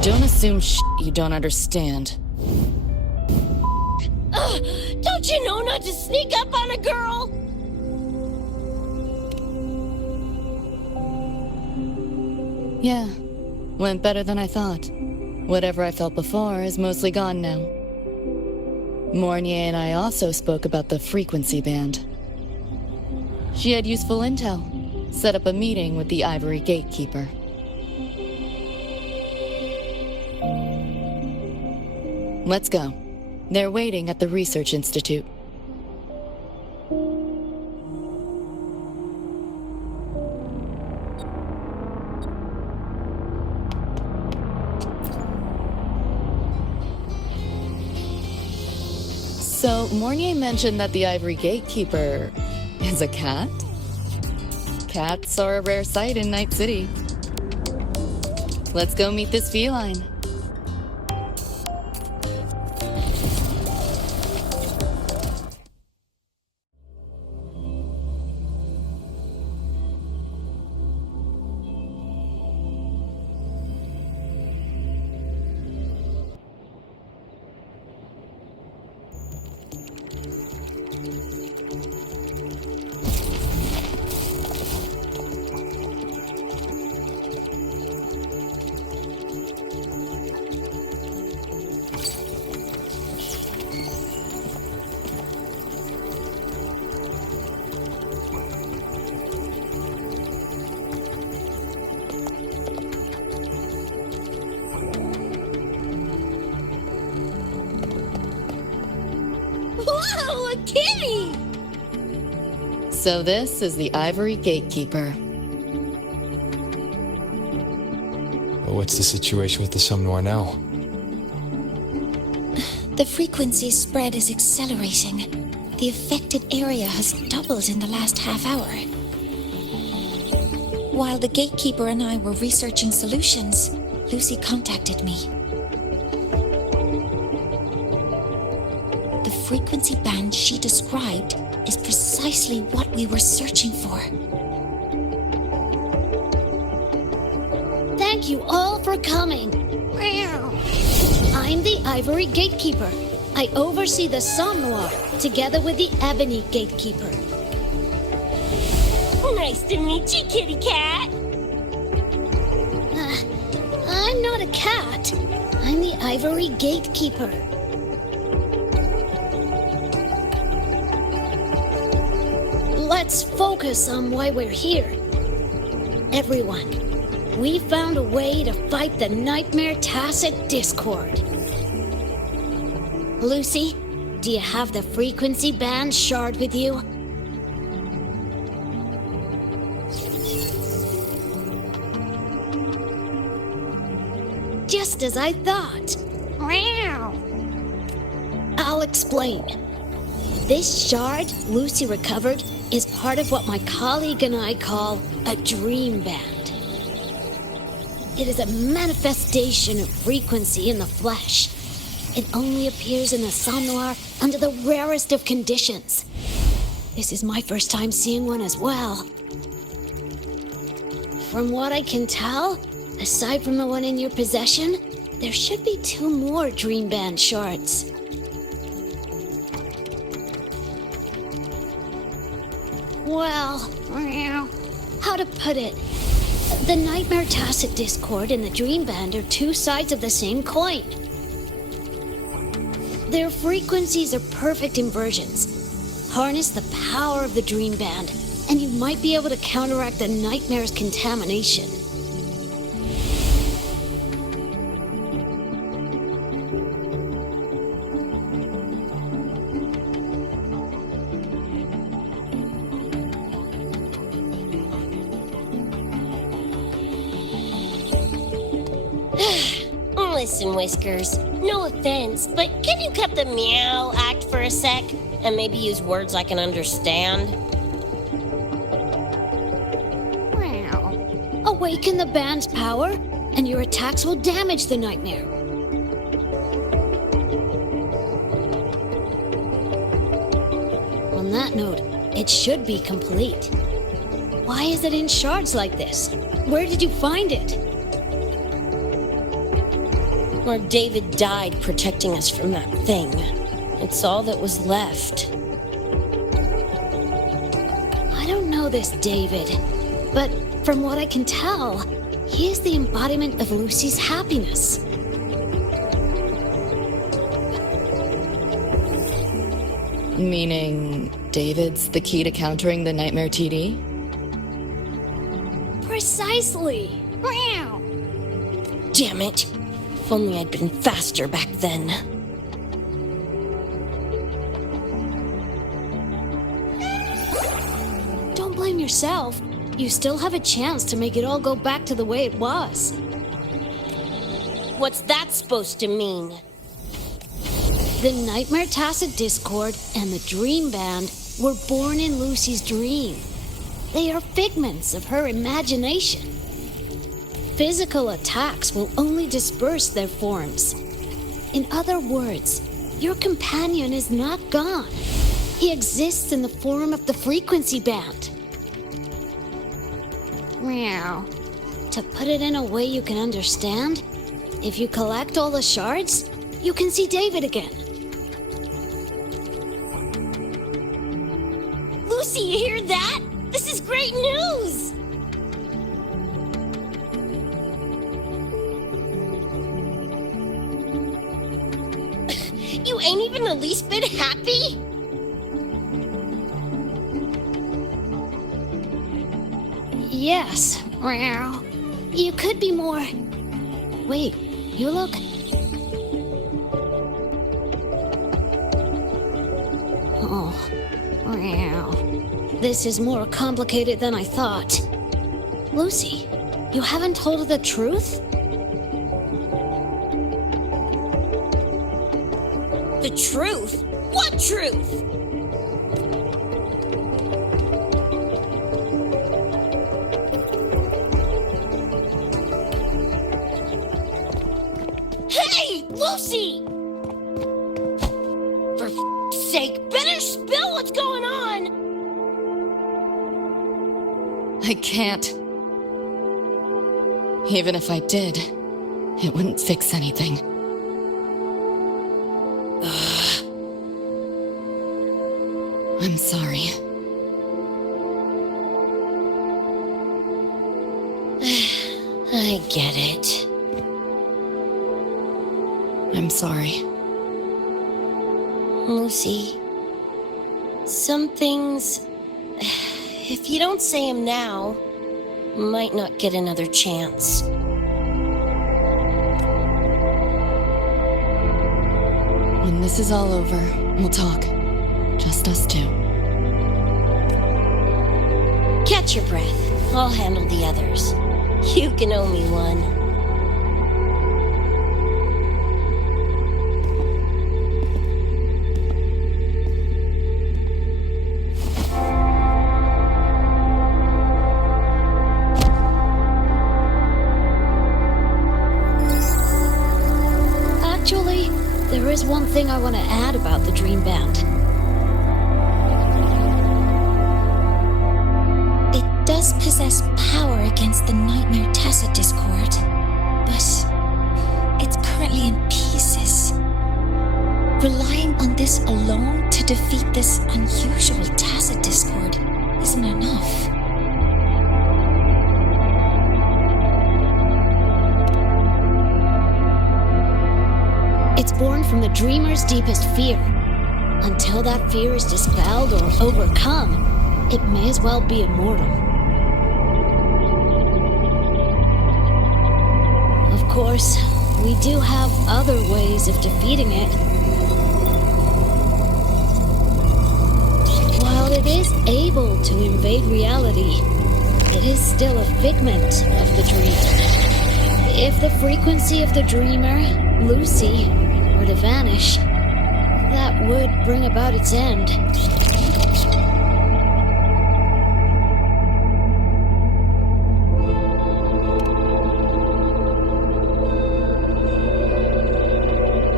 Don't assume you don't understand. Don't you know not to sneak up on a girl? Yeah, went better than I thought. Whatever I felt before is mostly gone now. Mornier and I also spoke about the frequency band. She had useful intel. Set up a meeting with the Ivory Gatekeeper. Let's go. They're waiting at the Research Institute. So, Mornier mentioned that the Ivory Gatekeeper is a cat? Cats are a rare sight in Night City. Let's go meet this feline. Whoa, a kitty! So this is the Ivory Gatekeeper. What's the situation with the Somnoir now? The frequency spread is accelerating. The affected area has doubled in the last half hour. While the Gatekeeper and I were researching solutions, Lucy contacted me. The frequency band she described is precisely what we were searching for. Thank you all for coming. I'm the Ivory Gatekeeper. I oversee the Somnoir, together with the Ebony Gatekeeper. Nice to meet you, kitty cat. I'm not a cat. I'm the Ivory Gatekeeper. Let's focus on why we're here. Everyone, we found a way to fight the Nightmare Tacit Discord. Lucy, do you have the frequency band shard with you? Just as I thought. I'll explain. This shard Lucy recovered is part of what my colleague and I call a dream band. It is a manifestation of frequency in the flesh. It only appears in the Somnoir under the rarest of conditions. This is my first time seeing one as well. From what I can tell, aside from the one in your possession, there should be 2 more Dream Band shards. Well, how to put it? The Nightmare Tacit Discord and the Dream Band are 2 sides of the same coin. Their frequencies are perfect inversions. Harness the power of the Dream Band, and you might be able to counteract the Nightmare's contamination. Listen, Whiskers, no offense, but can you cut the meow act for a sec? And maybe use words I can understand? Wow. Awaken the band's power, and your attacks will damage the nightmare. On that note, it should be complete. Why is it in shards like this? Where did you find it? Where David died protecting us from that thing. It's all that was left. I don't know this David, but from what I can tell, he is the embodiment of Lucy's happiness. Meaning David's the key to countering the Nightmare TD? Precisely! Wow! Damn it! If only I'd been faster back then. Don't blame yourself. You still have a chance to make it all go back to the way it was. What's that supposed to mean? The Nightmare Tacit Discord and the Dream Band were born in Lucy's dream. They are figments of her imagination. Physical attacks will only disperse their forms. In other words, your companion is not gone. He exists in the form of the frequency band. Meow. To put it in a way you can understand, if you collect all the shards, you can see David again. Lucy, you hear that? This is great news! You ain't even the least bit happy? Yes. Meow. You could be more... Wait, you look... Oh. Meow. This is more complicated than I thought. Lucy, you haven't told her the truth? The truth? What truth? Hey, Lucy! For f***'s sake, better spill what's going on! I can't. Even if I did, it wouldn't fix anything. I'm sorry. I get it. I'm sorry. Lucy, some things, if you don't say them now, might not get another chance. When this is all over, we'll talk. Just us two. Catch your breath. I'll handle the others. You can owe me one. Actually, there is one thing I want to add about the Dream Band. It does possess power against the Nightmare Tacit Discord, but it's currently in pieces. Relying on this alone to defeat this unusual Tacit Discord isn't enough. It's born from the dreamer's deepest fear. Until that fear is dispelled or overcome, it may as well be immortal. Of course, we do have other ways of defeating it. While it is able to invade reality, it is still a figment of the dream. If the frequency of the dreamer, Lucy, were to vanish, that would bring about its end.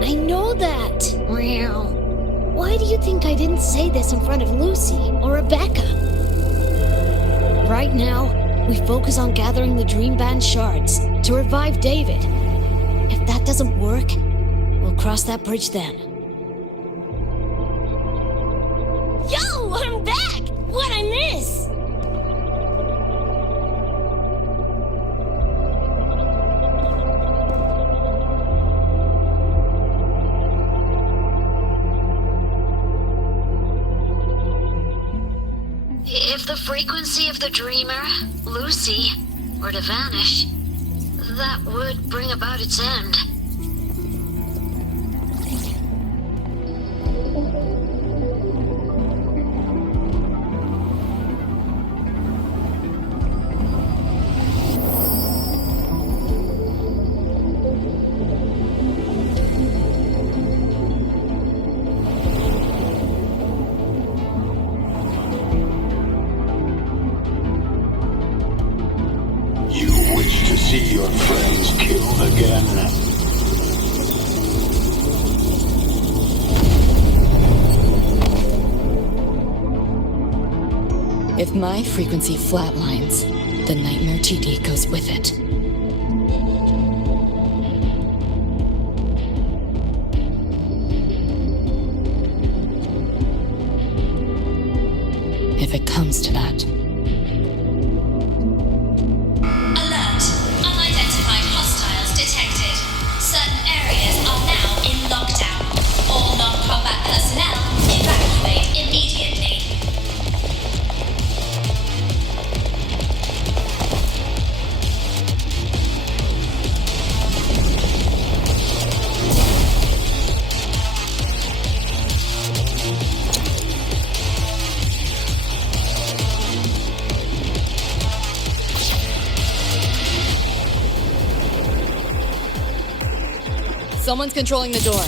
I know that. Meow. Why do you think I didn't say this in front of Lucy or Rebecca? Right now, we focus on gathering the Dream Band shards to revive David. If that doesn't work, we'll cross that bridge then. Yo, I'm back! What'd I miss? If the frequency of the dreamer, Lucy, were to vanish, that would bring about its end. See your friends killed again. If my frequency flatlines, the Nightmare TD goes with it. If it comes to that. Someone's controlling the door.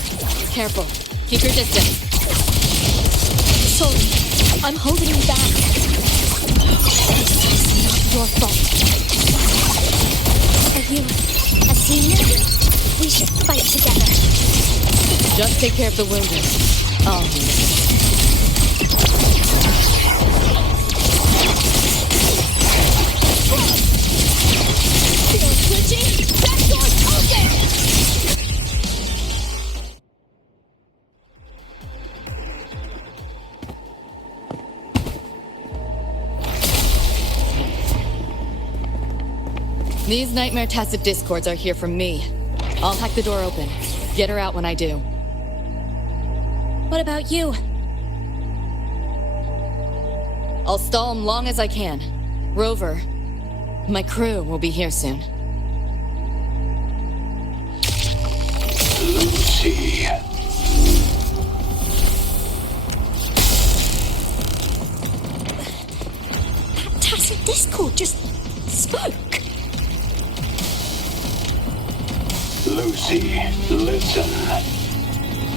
Careful. Keep your distance. Sorry, I'm holding you back. It's not your fault. Are you a senior? We should fight together. Just take care of the wounded. I'll do it. Still switching? That door's open! These Nightmare Tacit Discords are here from me. I'll hack the door open. Get her out when I do. What about you? I'll stall them long as I can. Rover, my crew will be here soon. Lucy. That Tacit Discord just spoke. Lucy, listen.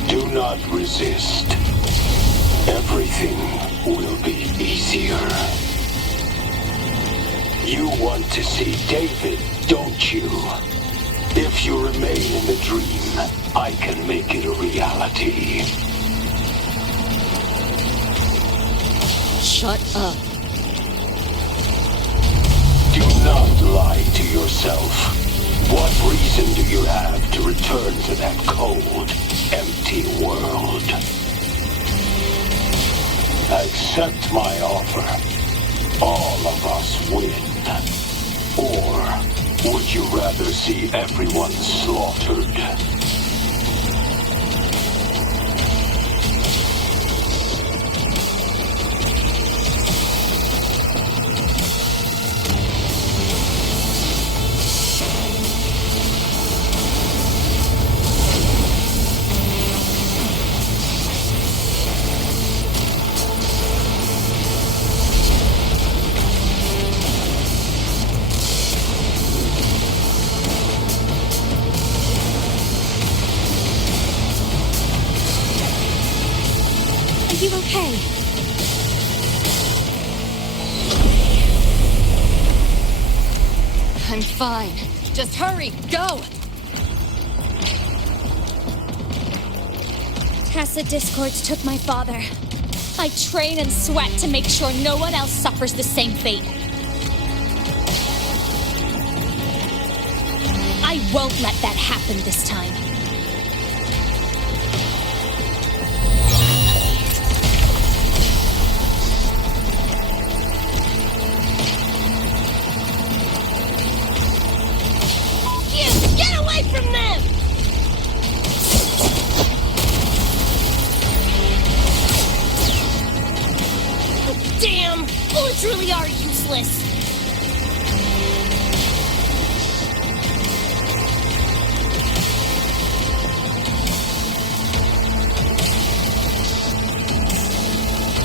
Do not resist. Everything will be easier. You want to see David, don't you? If you remain in the dream, I can make it a reality. Shut up. Do not lie to yourself. What reason do you have to return to that cold, empty world? Accept my offer. All of us win. Or would you rather see everyone slaughtered? I'm fine. Just hurry, go! Tacit discords took my father. I train and sweat to make sure no one else suffers the same fate. I won't let that happen this time. Get away from them! Damn! Bullets really are useless!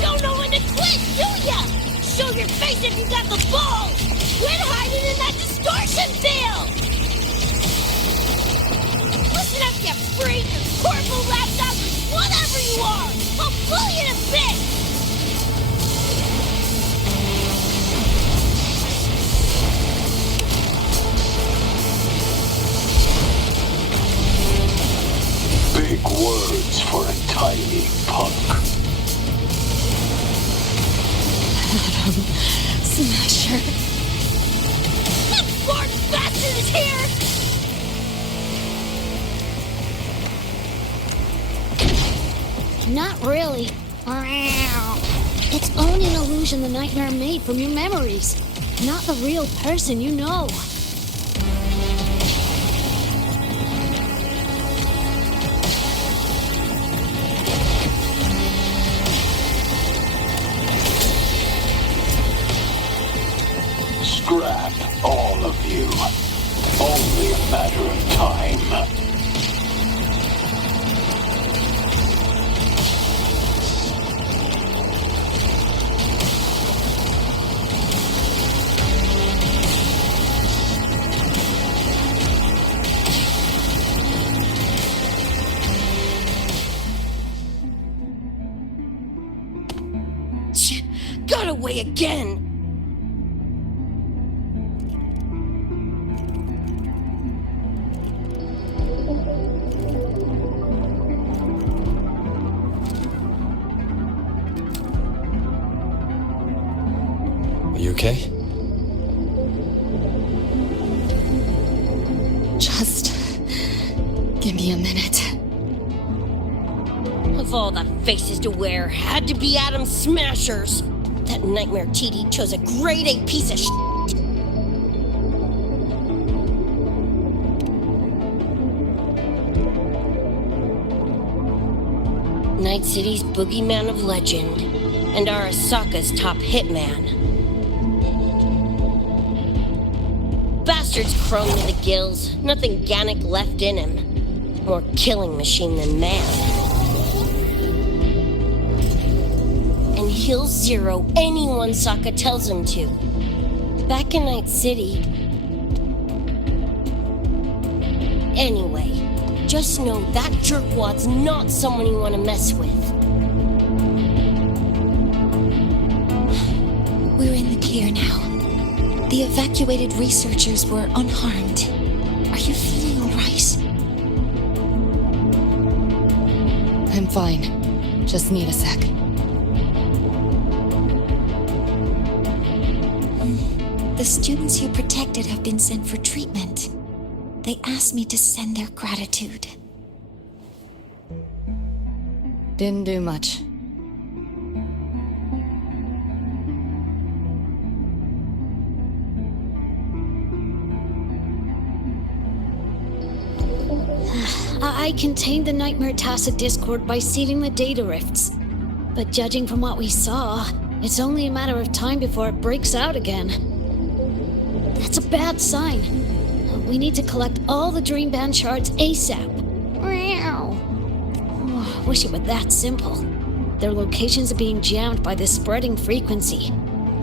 Don't know when to quit, do ya? Show your face if you got the balls! Quit hiding in that distortion field! Listen up, you freak, or corporal lapdog, or whatever you are! I'll blow you to bits! Big words for a tiny punk. Smasher. That fart bastard is here! Not really. It's only an illusion the nightmare made from your memories. Not the real person you know. Scrap, all of you. Only a matter of time. Got away again! Are you okay? Just give me a minute. Of all the faces to wear, had to be Adam Smashers. That nightmare TD chose a grade A piece of shit. Night City's boogeyman of legend, and Arasaka's top hitman. Bastard's chrome to the gills, nothing Gannic left in him. More killing machine than man. And he'll zero anyone Sokka tells him to. Back in Night City. Anyway, just know that jerkwad's not someone you want to mess with. We're in the clear now. The evacuated researchers were unharmed. Are you feeling all right? I'm fine. Just need a sec. The students you protected have been sent for treatment. They asked me to send their gratitude. Didn't do much. I contained the Nightmare Tacit Discord by sealing the data rifts. But judging from what we saw, it's only a matter of time before it breaks out again. That's a bad sign. We need to collect all the Dream Band shards ASAP. Oh, wish it were that simple. Their locations are being jammed by this spreading frequency.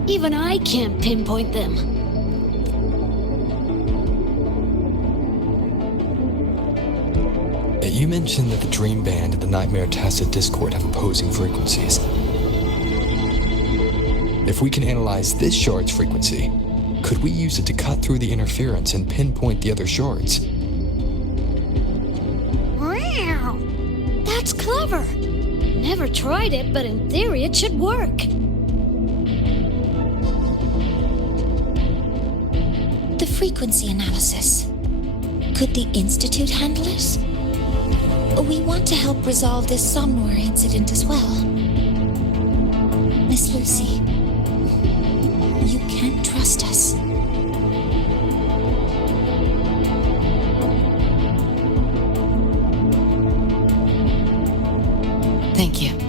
Even I can't pinpoint them. You mentioned that the Dream Band and the Nightmare Tacit Discord have opposing frequencies. If we can analyze this shard's frequency, Could we use it to cut through the interference and pinpoint the other shards? Wow! That's clever! Never tried it, but in theory it should work. The frequency analysis. Could the Institute handle it? We want to help resolve this somnware incident as well. Miss Lucy, you can trust us. Thank you.